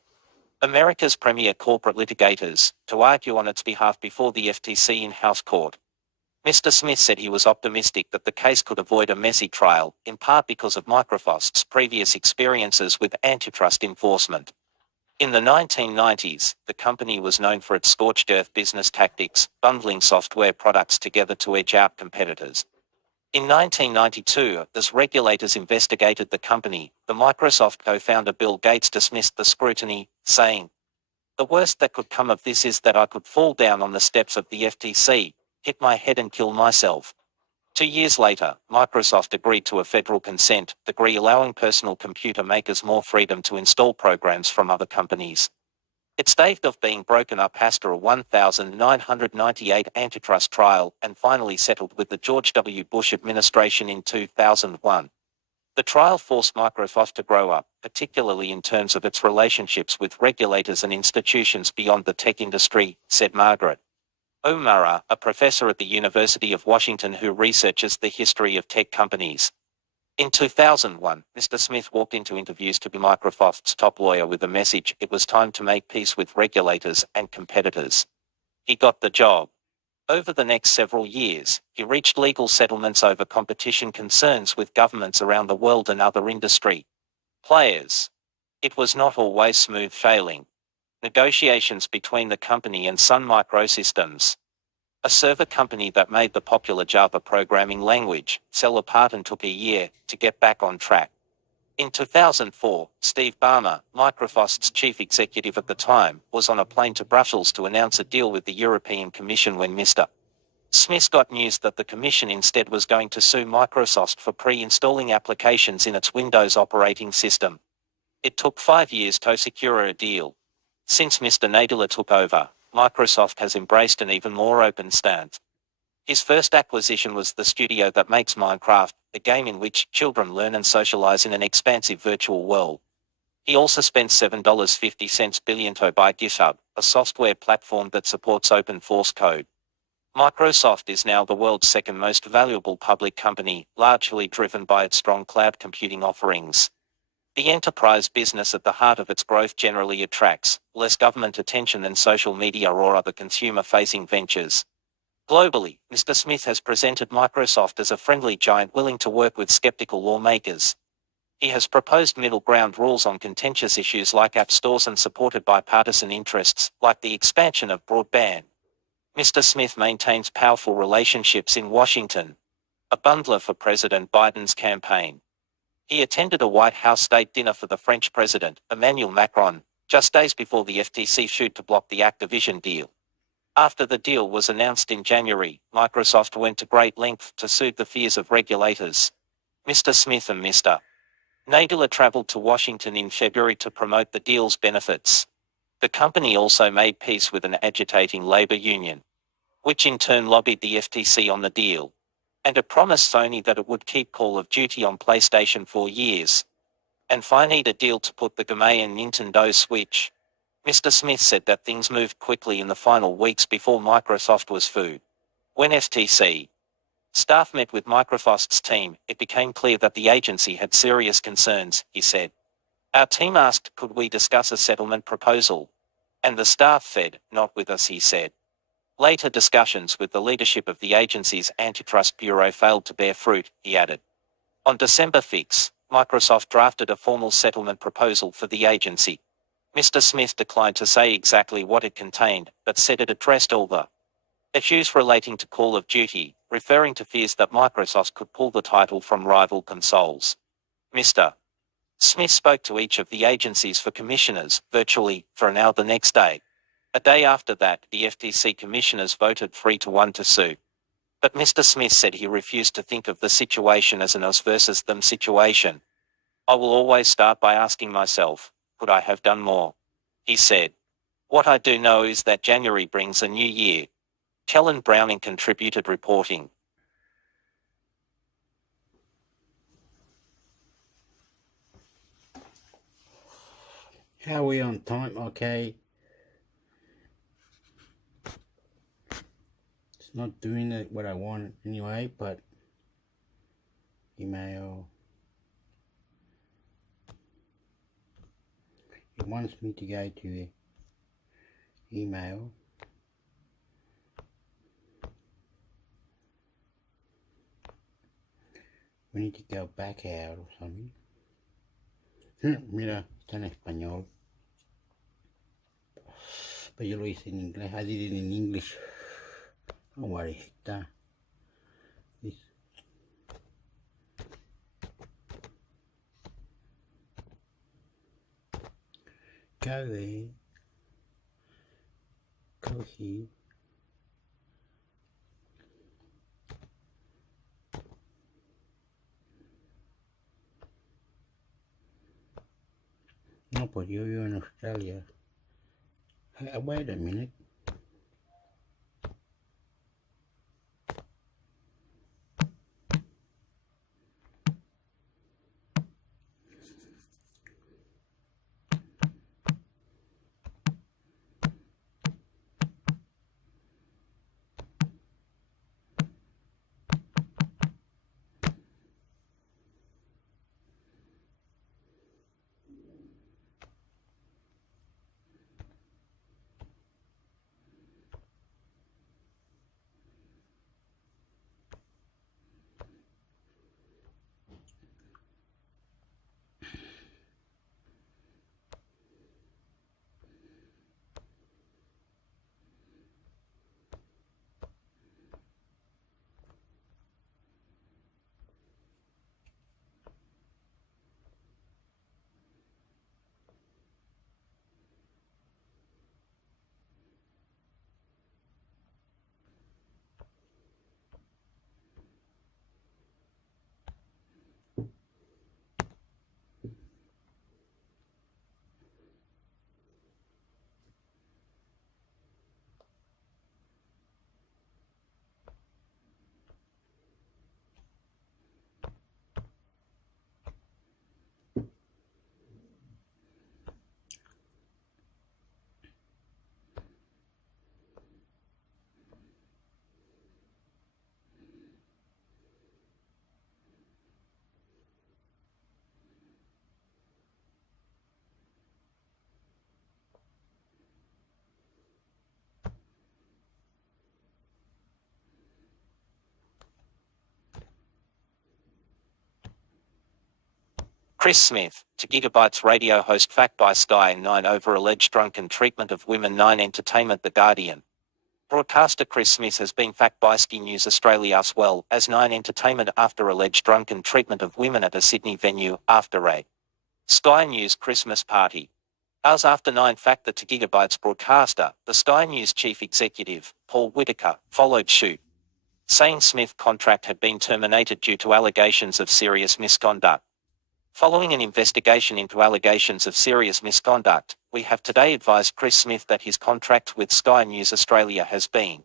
America's premier corporate litigators, to argue on its behalf before the FTC in house court. Mr. Smith said he was optimistic that the case could avoid a messy trial, in part because of Microsoft's previous experiences with antitrust enforcement. In the 1990s, the company was known for its scorched earth business tactics, bundling software products together to edge out competitors. In 1992, as regulators investigated the company, the Microsoft co-founder Bill Gates dismissed the scrutiny, saying, "The worst that could come of this is that I could fall down on the steps of the FTC, hit my head and kill myself." 2 years later, Microsoft agreed to a federal consent decree allowing personal computer makers more freedom to install programs from other companies. It staved off being broken up after a 1998 antitrust trial and finally settled with the George W. Bush administration in 2001. The trial forced Microsoft to grow up, particularly in terms of its relationships with regulators and institutions beyond the tech industry, said Margaret O'Mara, a professor at the University of Washington who researches the history of tech companies. In 2001, Mr. Smith walked into interviews to be Microsoft's top lawyer with the message it was time to make peace with regulators and competitors. He got the job. Over the next several years, he reached legal settlements over competition concerns with governments around the world and other industry players. It was not always smooth sailing. Negotiations between the company and Sun Microsystems, a server company that made the popular Java programming language, fell apart and took a year to get back on track. In 2004, Steve Ballmer, Microsoft's chief executive at the time, was on a plane to Brussels to announce a deal with the European Commission when Mr. Smith got news that the Commission instead was going to sue Microsoft for pre-installing applications in its Windows operating system. It took 5 years to secure a deal. Since Mr. Nadella took over, Microsoft has embraced an even more open stance. His first acquisition was the studio that makes Minecraft, a game in which children learn and socialize in an expansive virtual world. He also spent $7.50 billion to buy GitHub, a software platform that supports open source code. Microsoft is now the world's second most valuable public company, largely driven by its strong cloud computing offerings. The enterprise business at the heart of its growth generally attracts less government attention than social media or other consumer-facing ventures. Globally, Mr. Smith has presented Microsoft as a friendly giant willing to work with skeptical lawmakers. He has proposed middle ground rules on contentious issues like app stores and supported bipartisan interests, like the expansion of broadband. Mr. Smith maintains powerful relationships in Washington, a bundler for President Biden's campaign. He attended a White House state dinner for the French president, Emmanuel Macron, just days before the FTC sued to block the Activision deal. After the deal was announced in January, Microsoft went to great length to soothe the fears of regulators. Mr. Smith and Mr. Nadler traveled to Washington in February to promote the deal's benefits. The company also made peace with an agitating labor union, which in turn lobbied the FTC on the deal, and it promised Sony that it would keep Call of Duty on PlayStation for years. And finally, a deal to put the game in Nintendo Switch. Mr. Smith said that things moved quickly in the final weeks before Microsoft was sued. When FTC staff met with Microsoft's team, it became clear that the agency had serious concerns, he said. Our team asked, could we discuss a settlement proposal? And the staff said, not with us, he said. Later discussions with the leadership of the agency's antitrust bureau failed to bear fruit, he added. On December 6, Microsoft drafted a formal settlement proposal for the agency. Mr. Smith declined to say exactly what it contained, but said it addressed all the issues relating to Call of Duty, referring to fears that Microsoft could pull the title from rival consoles. Mr. Smith spoke to each of the agencies for commissioners, virtually, for an hour the next day. A day after that, the FTC commissioners voted 3-1 to sue. But Mr. Smith said he refused to think of the situation as an us versus them situation. I will always start by asking myself, could I have done more? He said. What I do know is that January brings a new year. Kellen Browning contributed reporting. How are we on time? Okay. It's not doing it what I want anyway, but email. It wants me to go to the email. We need to go back out or something. Mira, está en español. Pero yo lo hice en inglés. I did it in English. Don't worry, hector. This. Go there. Go here. No, pues yo vivo en Australia. Wait a minute. Chris Smith, to Gigabyte's radio host Fact by Sky and 9 over alleged drunken treatment of women. 9 Entertainment. The Guardian. Broadcaster Chris Smith has been fact by Sky News Australia as well as 9 Entertainment after alleged drunken treatment of women at a Sydney venue after a Sky News Christmas party. Hours after 9 Fact that to Gigabyte's broadcaster, the Sky News chief executive, Paul Whitaker, followed suit, saying Smith's contract had been terminated due to allegations of serious misconduct. Following an investigation into allegations of serious misconduct, we have today advised Chris Smith that his contract with Sky News Australia has been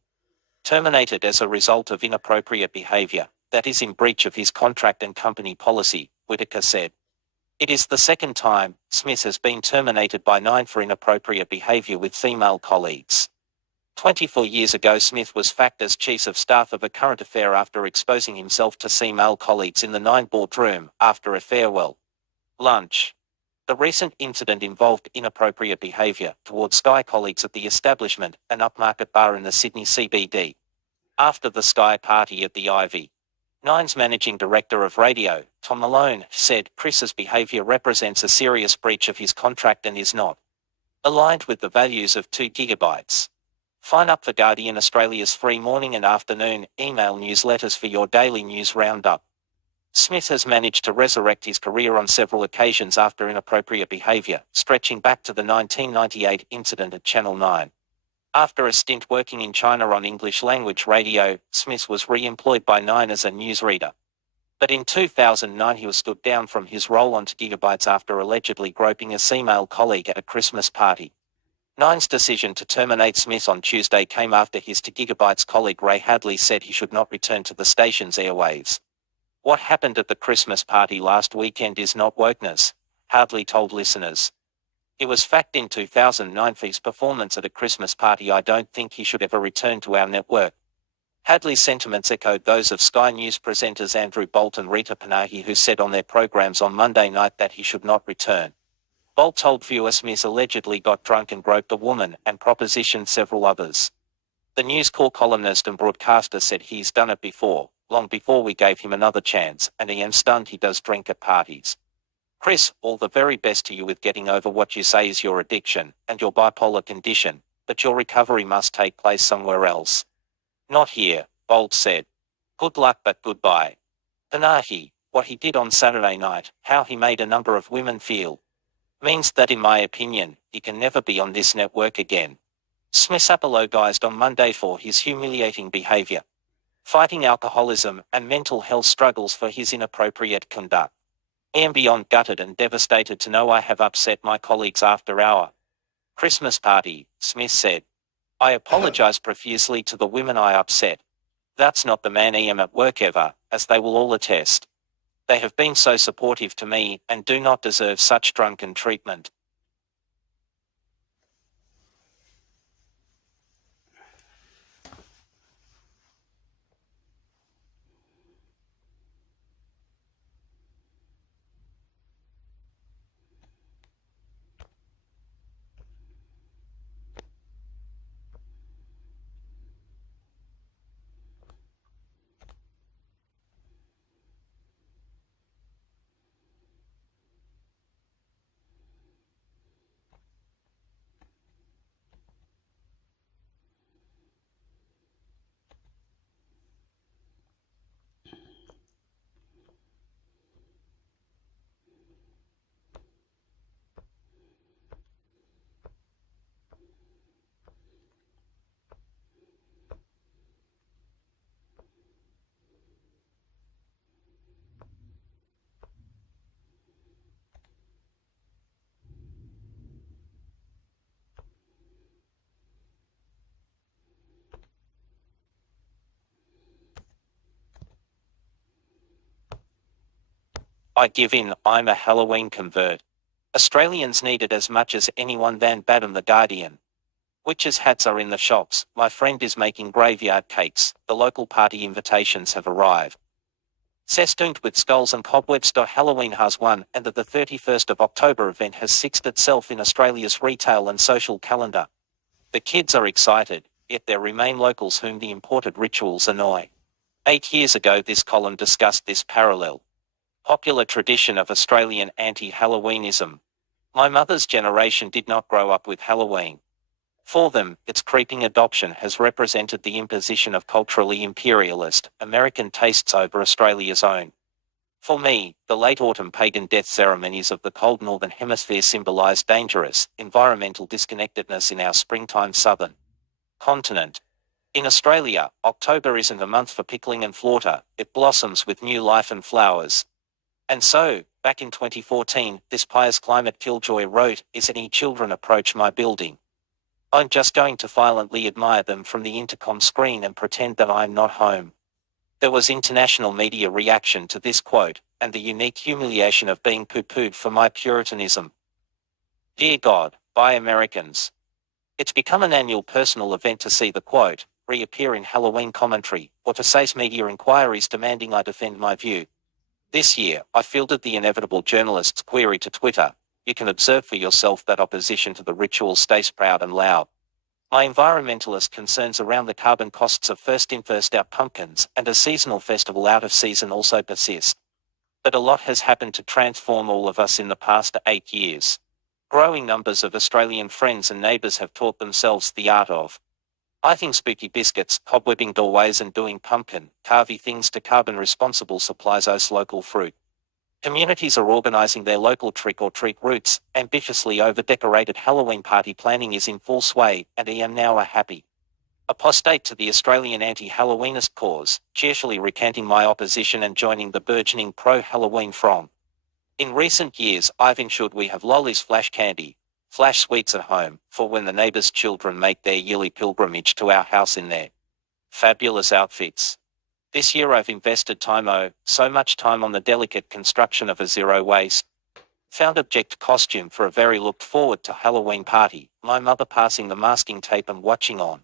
terminated as a result of inappropriate behaviour that is in breach of his contract and company policy, Whitaker said. It is the second time Smith has been terminated by 9 for inappropriate behaviour with female colleagues. 24 years ago, Smith was sacked as chief of staff of a current affair after exposing himself to female colleagues in the 9 boardroom after a farewell lunch. The recent incident involved inappropriate behaviour towards Sky colleagues at the establishment, an upmarket bar in the Sydney CBD. After the Sky party at the Ivy, 9's managing director of radio, Tom Malone, said Chris's behaviour represents a serious breach of his contract and is not aligned with the values of 2 Gigabytes. Sign up for Guardian Australia's free morning and afternoon email newsletters for your daily news roundup. Smith has managed to resurrect his career on several occasions after inappropriate behaviour, stretching back to the 1998 incident at Channel 9. After a stint working in China on English-language radio, Smith was re-employed by 9 as a newsreader. But in 2009 he was stood down from his role on 2 Gigabytes after allegedly groping a female colleague at a Christmas party. 9's decision to terminate Smith on Tuesday came after his 2 Gigabytes colleague Ray Hadley said he should not return to the station's airwaves. What happened at the Christmas party last weekend is not wokeness, Hadley told listeners. It was fact in 2009 for his performance at a Christmas party. I don't think he should ever return to our network. Hadley's sentiments echoed those of Sky News presenters Andrew Bolt and Rita Panahi, who said on their programs on Monday night that he should not return. Bolt told viewers Smith allegedly got drunk and groped a woman and propositioned several others. The News Corp columnist and broadcaster said he's done it before, long before we gave him another chance, and I am stunned he does drink at parties. Chris, all the very best to you with getting over what you say is your addiction and your bipolar condition, but your recovery must take place somewhere else. Not here, Bolt said. Good luck but goodbye. Panahi, what he did on Saturday night, how he made a number of women feel, means that in my opinion, he can never be on this network again. Smith apologized on Monday for his humiliating behavior, fighting alcoholism and mental health struggles for his inappropriate conduct. I am beyond gutted and devastated to know I have upset my colleagues after our Christmas party, Smith said. I apologize profusely to the women I upset. That's not the man I am at work ever, as they will all attest. They have been so supportive to me and do not deserve such drunken treatment. I give in, I'm a Halloween convert. Australians need it as much as anyone. Van Baden. The Guardian. Witches' hats are in the shops. My friend is making graveyard cakes. The local party invitations have arrived. Festooned with skulls and cobwebs. Halloween has won, and the 31st of October event has fixed itself in Australia's retail and social calendar. The kids are excited, yet there remain locals whom the imported rituals annoy. 8 years ago this column discussed this parallel. popular tradition of Australian anti-Halloweenism. My mother's generation did not grow up with Halloween. For them, its creeping adoption has represented the imposition of culturally imperialist, American tastes over Australia's own. For me, the late autumn pagan death ceremonies of the cold northern hemisphere symbolise dangerous, environmental disconnectedness in our springtime southern continent. In Australia, October isn't a month for pickling and flauta, it blossoms with new life and flowers. And so, back in 2014, this pious climate killjoy wrote, "Is any children approach my building? I'm just going to violently admire them from the intercom screen and pretend that I'm not home." There was international media reaction to this quote, and the unique humiliation of being pooh-poohed for my puritanism. Dear God, by Americans. It's become an annual personal event to see the quote reappear in Halloween commentary, or to face media inquiries demanding I defend my view. This year, I fielded the inevitable journalist's query to Twitter: "You can observe for yourself that opposition to the ritual stays proud and loud." My environmentalist concerns around the carbon costs of first-in first-out pumpkins and a seasonal festival out of season also persist. But a lot has happened to transform all of us in the past 8 years. Growing numbers of Australian friends and neighbours have taught themselves the art of eating spooky biscuits, cobwebbing doorways and doing pumpkin carvey things to carbon-responsible supplies of local fruit. Communities are organising their local trick-or-treat routes, ambitiously over-decorated Halloween party planning is in full sway, and I am now a happy apostate to the Australian anti-Halloweenist cause, cheerfully recanting my opposition and joining the burgeoning pro-Halloween front. In recent years, I've ensured we have lollies, flash candy, flash sweets at home, for when the neighbours' children make their yearly pilgrimage to our house in their fabulous outfits. This year I've invested so much time on the delicate construction of a zero-waste, found object costume for a very looked forward to Halloween party, my mother passing the masking tape and watching on.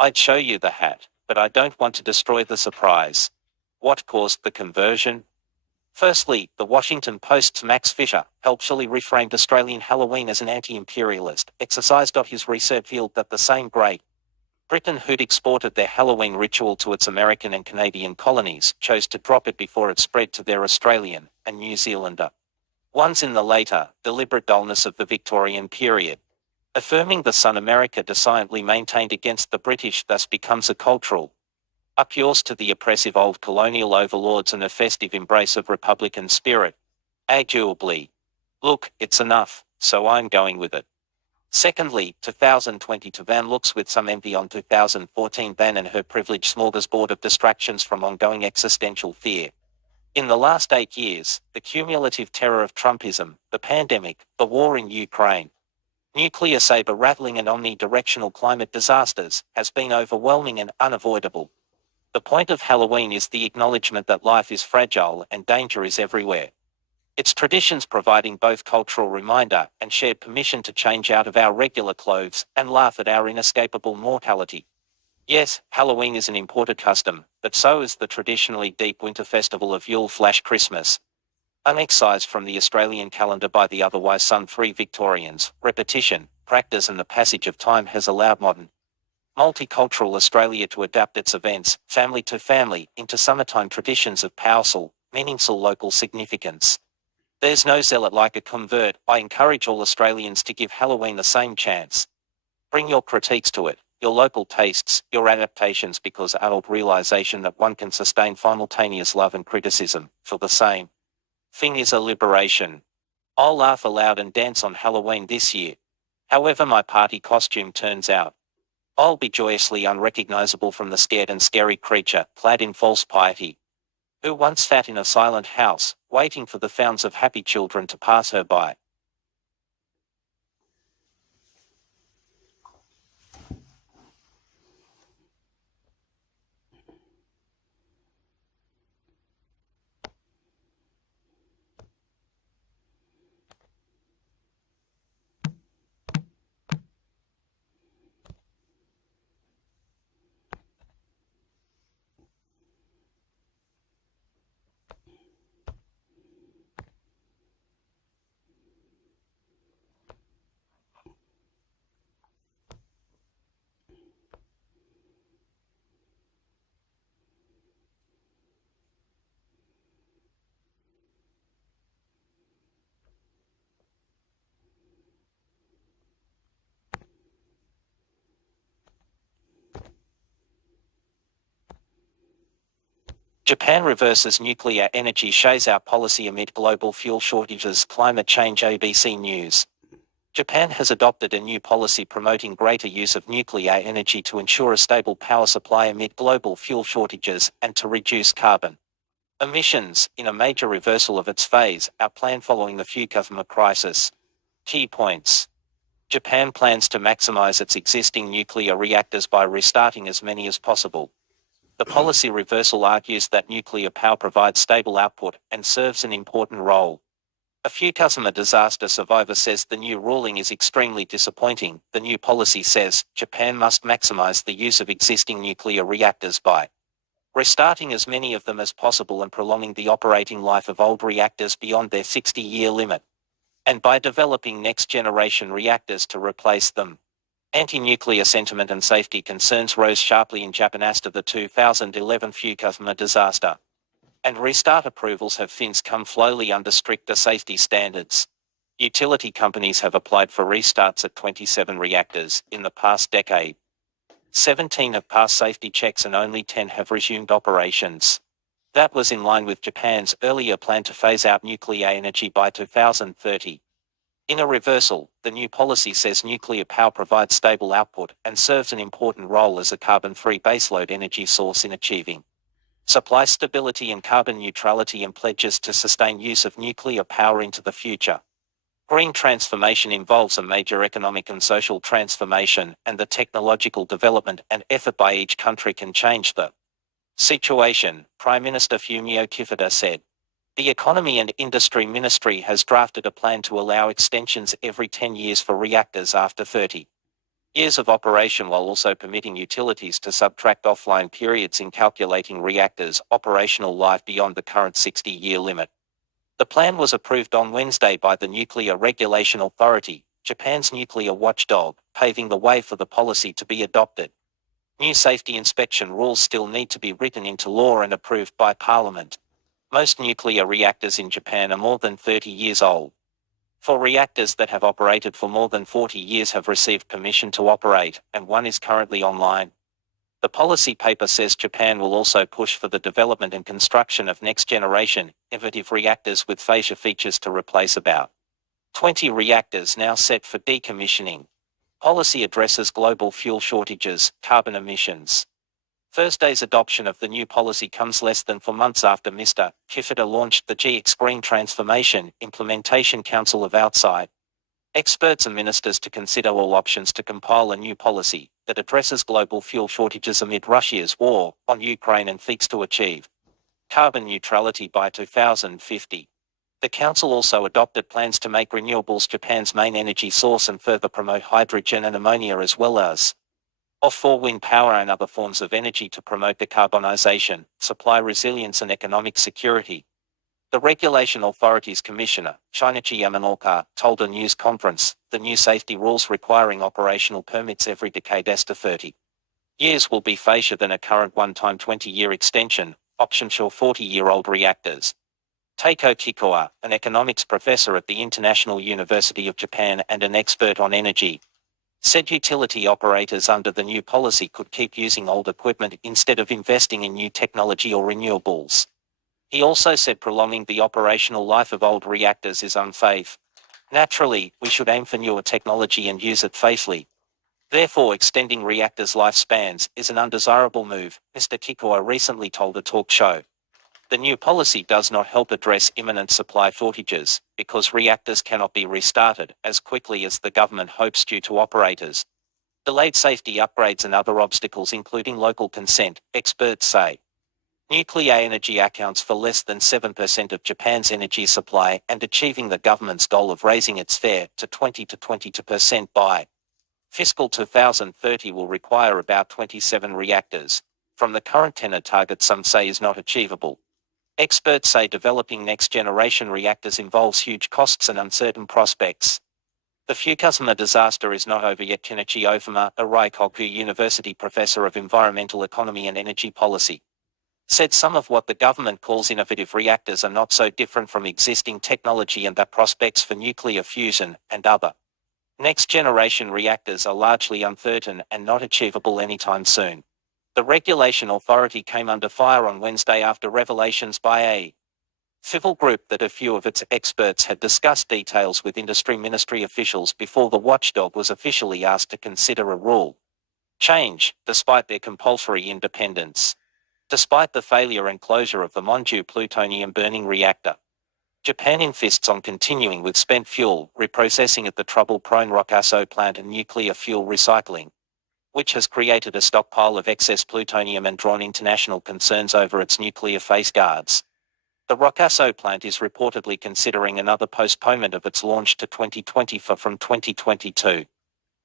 I'd show you the hat, but I don't want to destroy the surprise. What caused the conversion? Firstly, the Washington Post's Max Fisher helpfully reframed Australian Halloween as an anti-imperialist exercise. His research revealed that the same Great Britain who'd exported their Halloween ritual to its American and Canadian colonies chose to drop it before it spread to their Australian and New Zealander ones in the later, deliberate dullness of the Victorian period. Affirming the Sun America defiantly maintained against the British thus becomes a cultural appeals to the oppressive old colonial overlords and a festive embrace of Republican spirit. Arguably, look, it's enough, so I'm going with it. Secondly, 2022 Van looks with some envy on 2014 Van and her privileged smorgasbord of distractions from ongoing existential fear. In the last 8 years, the cumulative terror of Trumpism, the pandemic, the war in Ukraine, nuclear saber rattling and omnidirectional climate disasters, has been overwhelming and unavoidable. The point of Halloween is the acknowledgement that life is fragile and danger is everywhere. Its traditions providing both cultural reminder and shared permission to change out of our regular clothes and laugh at our inescapable mortality. Yes, Halloween is an imported custom, but so is the traditionally deep winter festival of Yule/Christmas. Unexcised from the Australian calendar by the otherwise sun-free Victorians, repetition, practice and the passage of time has allowed modern multicultural Australia to adapt its events, family to family, into summertime traditions of powerful, meaningful local significance. There's no zealot like a convert. I encourage all Australians to give Halloween the same chance. Bring your critiques to it, your local tastes, your adaptations, because adult realization that one can sustain simultaneous love and criticism for the same thing is a liberation. I'll laugh aloud and dance on Halloween this year. However my party costume turns out, I'll be joyously unrecognizable from the scared and scary creature, clad in false piety, who once sat in a silent house, waiting for the founts of happy children to pass her by. Japan reverses nuclear energy shares out policy amid global fuel shortages, climate change. ABC News. Japan has adopted a new policy promoting greater use of nuclear energy to ensure a stable power supply amid global fuel shortages and to reduce carbon emissions, in a major reversal of its phase-out plan following the Fukushima crisis. Key points. Japan plans to maximize its existing nuclear reactors by restarting as many as possible. The policy reversal argues that nuclear power provides stable output and serves an important role. A Fukushima disaster survivor says the new ruling is extremely disappointing. The new policy says Japan must maximize the use of existing nuclear reactors by restarting as many of them as possible and prolonging the operating life of old reactors beyond their 60-year limit, and by developing next-generation reactors to replace them. Anti-nuclear sentiment and safety concerns rose sharply in Japan after the 2011 Fukushima disaster, and restart approvals have since come slowly under stricter safety standards. Utility companies have applied for restarts at 27 reactors in the past decade. 17 have passed safety checks and only 10 have resumed operations. That was in line with Japan's earlier plan to phase out nuclear energy by 2030. In a reversal, the new policy says nuclear power provides stable output and serves an important role as a carbon-free baseload energy source in achieving supply stability and carbon neutrality, and pledges to sustain use of nuclear power into the future. Green transformation involves a major economic and social transformation, and the technological development and effort by each country can change the situation, Prime Minister Fumio Kishida said. The Economy and Industry Ministry has drafted a plan to allow extensions every 10 years for reactors after 30 years of operation, while also permitting utilities to subtract offline periods in calculating reactors' operational life beyond the current 60-year limit. The plan was approved on Wednesday by the Nuclear Regulation Authority, Japan's nuclear watchdog, paving the way for the policy to be adopted. New safety inspection rules still need to be written into law and approved by Parliament. Most nuclear reactors in Japan are more than 30 years old. 4 reactors that have operated for more than 40 years have received permission to operate, and 1 is currently online. The policy paper says Japan will also push for the development and construction of next-generation, innovative reactors with failure features to replace about 20 reactors now set for decommissioning. Policy addresses global fuel shortages, carbon emissions. Thursday's adoption of the new policy comes less than 4 months after Mr. Kishida launched the GX Green Transformation Implementation Council of outside experts and ministers to consider all options to compile a new policy that addresses global fuel shortages amid Russia's war on Ukraine and seeks to achieve carbon neutrality by 2050. The Council also adopted plans to make renewables Japan's main energy source and further promote hydrogen and ammonia as well as offshore wind power and other forms of energy to promote decarbonization, supply resilience and economic security. The Regulation Authority's Commissioner, Shinichi Yamanaka, told a news conference, the new safety rules requiring operational permits every decade as to 30 years will be faster than a current one-time 20-year extension, option for 40-year-old reactors. Teiko Kikuya, an economics professor at the International University of Japan and an expert on energy, said utility operators under the new policy could keep using old equipment instead of investing in new technology or renewables. He also said prolonging the operational life of old reactors is unsafe. Naturally, we should aim for newer technology and use it safely. Therefore, extending reactors' lifespans is an undesirable move, Mr. Kikuya recently told a talk show. The new policy does not help address imminent supply shortages, because reactors cannot be restarted as quickly as the government hopes due to operators' delayed safety upgrades and other obstacles including local consent, experts say. Nuclear energy accounts for less than 7% of Japan's energy supply, and achieving the government's goal of raising its share to 22% by fiscal 2030 will require about 27 reactors. From the current 10 target some say is not achievable. Experts say developing next-generation reactors involves huge costs and uncertain prospects. The Fukushima disaster is not over yet. Kenichi Ofuma, a Raikoku University professor of environmental economy and energy policy, said some of what the government calls innovative reactors are not so different from existing technology and that prospects for nuclear fusion and other next-generation reactors are largely uncertain and not achievable anytime soon. The regulation authority came under fire on Wednesday after revelations by a civil group that a few of its experts had discussed details with industry ministry officials before the watchdog was officially asked to consider a rule change, despite their compulsory independence. Despite the failure and closure of the Monju plutonium-burning reactor, Japan insists on continuing with spent fuel reprocessing at the trouble-prone Rokaso plant and nuclear fuel recycling, which has created a stockpile of excess plutonium and drawn international concerns over its nuclear safeguards. The Rokaso plant is reportedly considering another postponement of its launch to 2024 from 2022.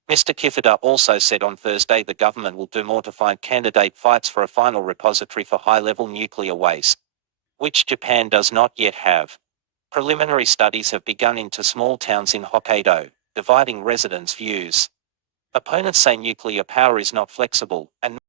Mr. Kifida also said on Thursday the government will do more to find candidate sites for a final repository for high-level nuclear waste, which Japan does not yet have. Preliminary studies have begun into small towns in Hokkaido, dividing residents' views. Opponents say nuclear power is not flexible and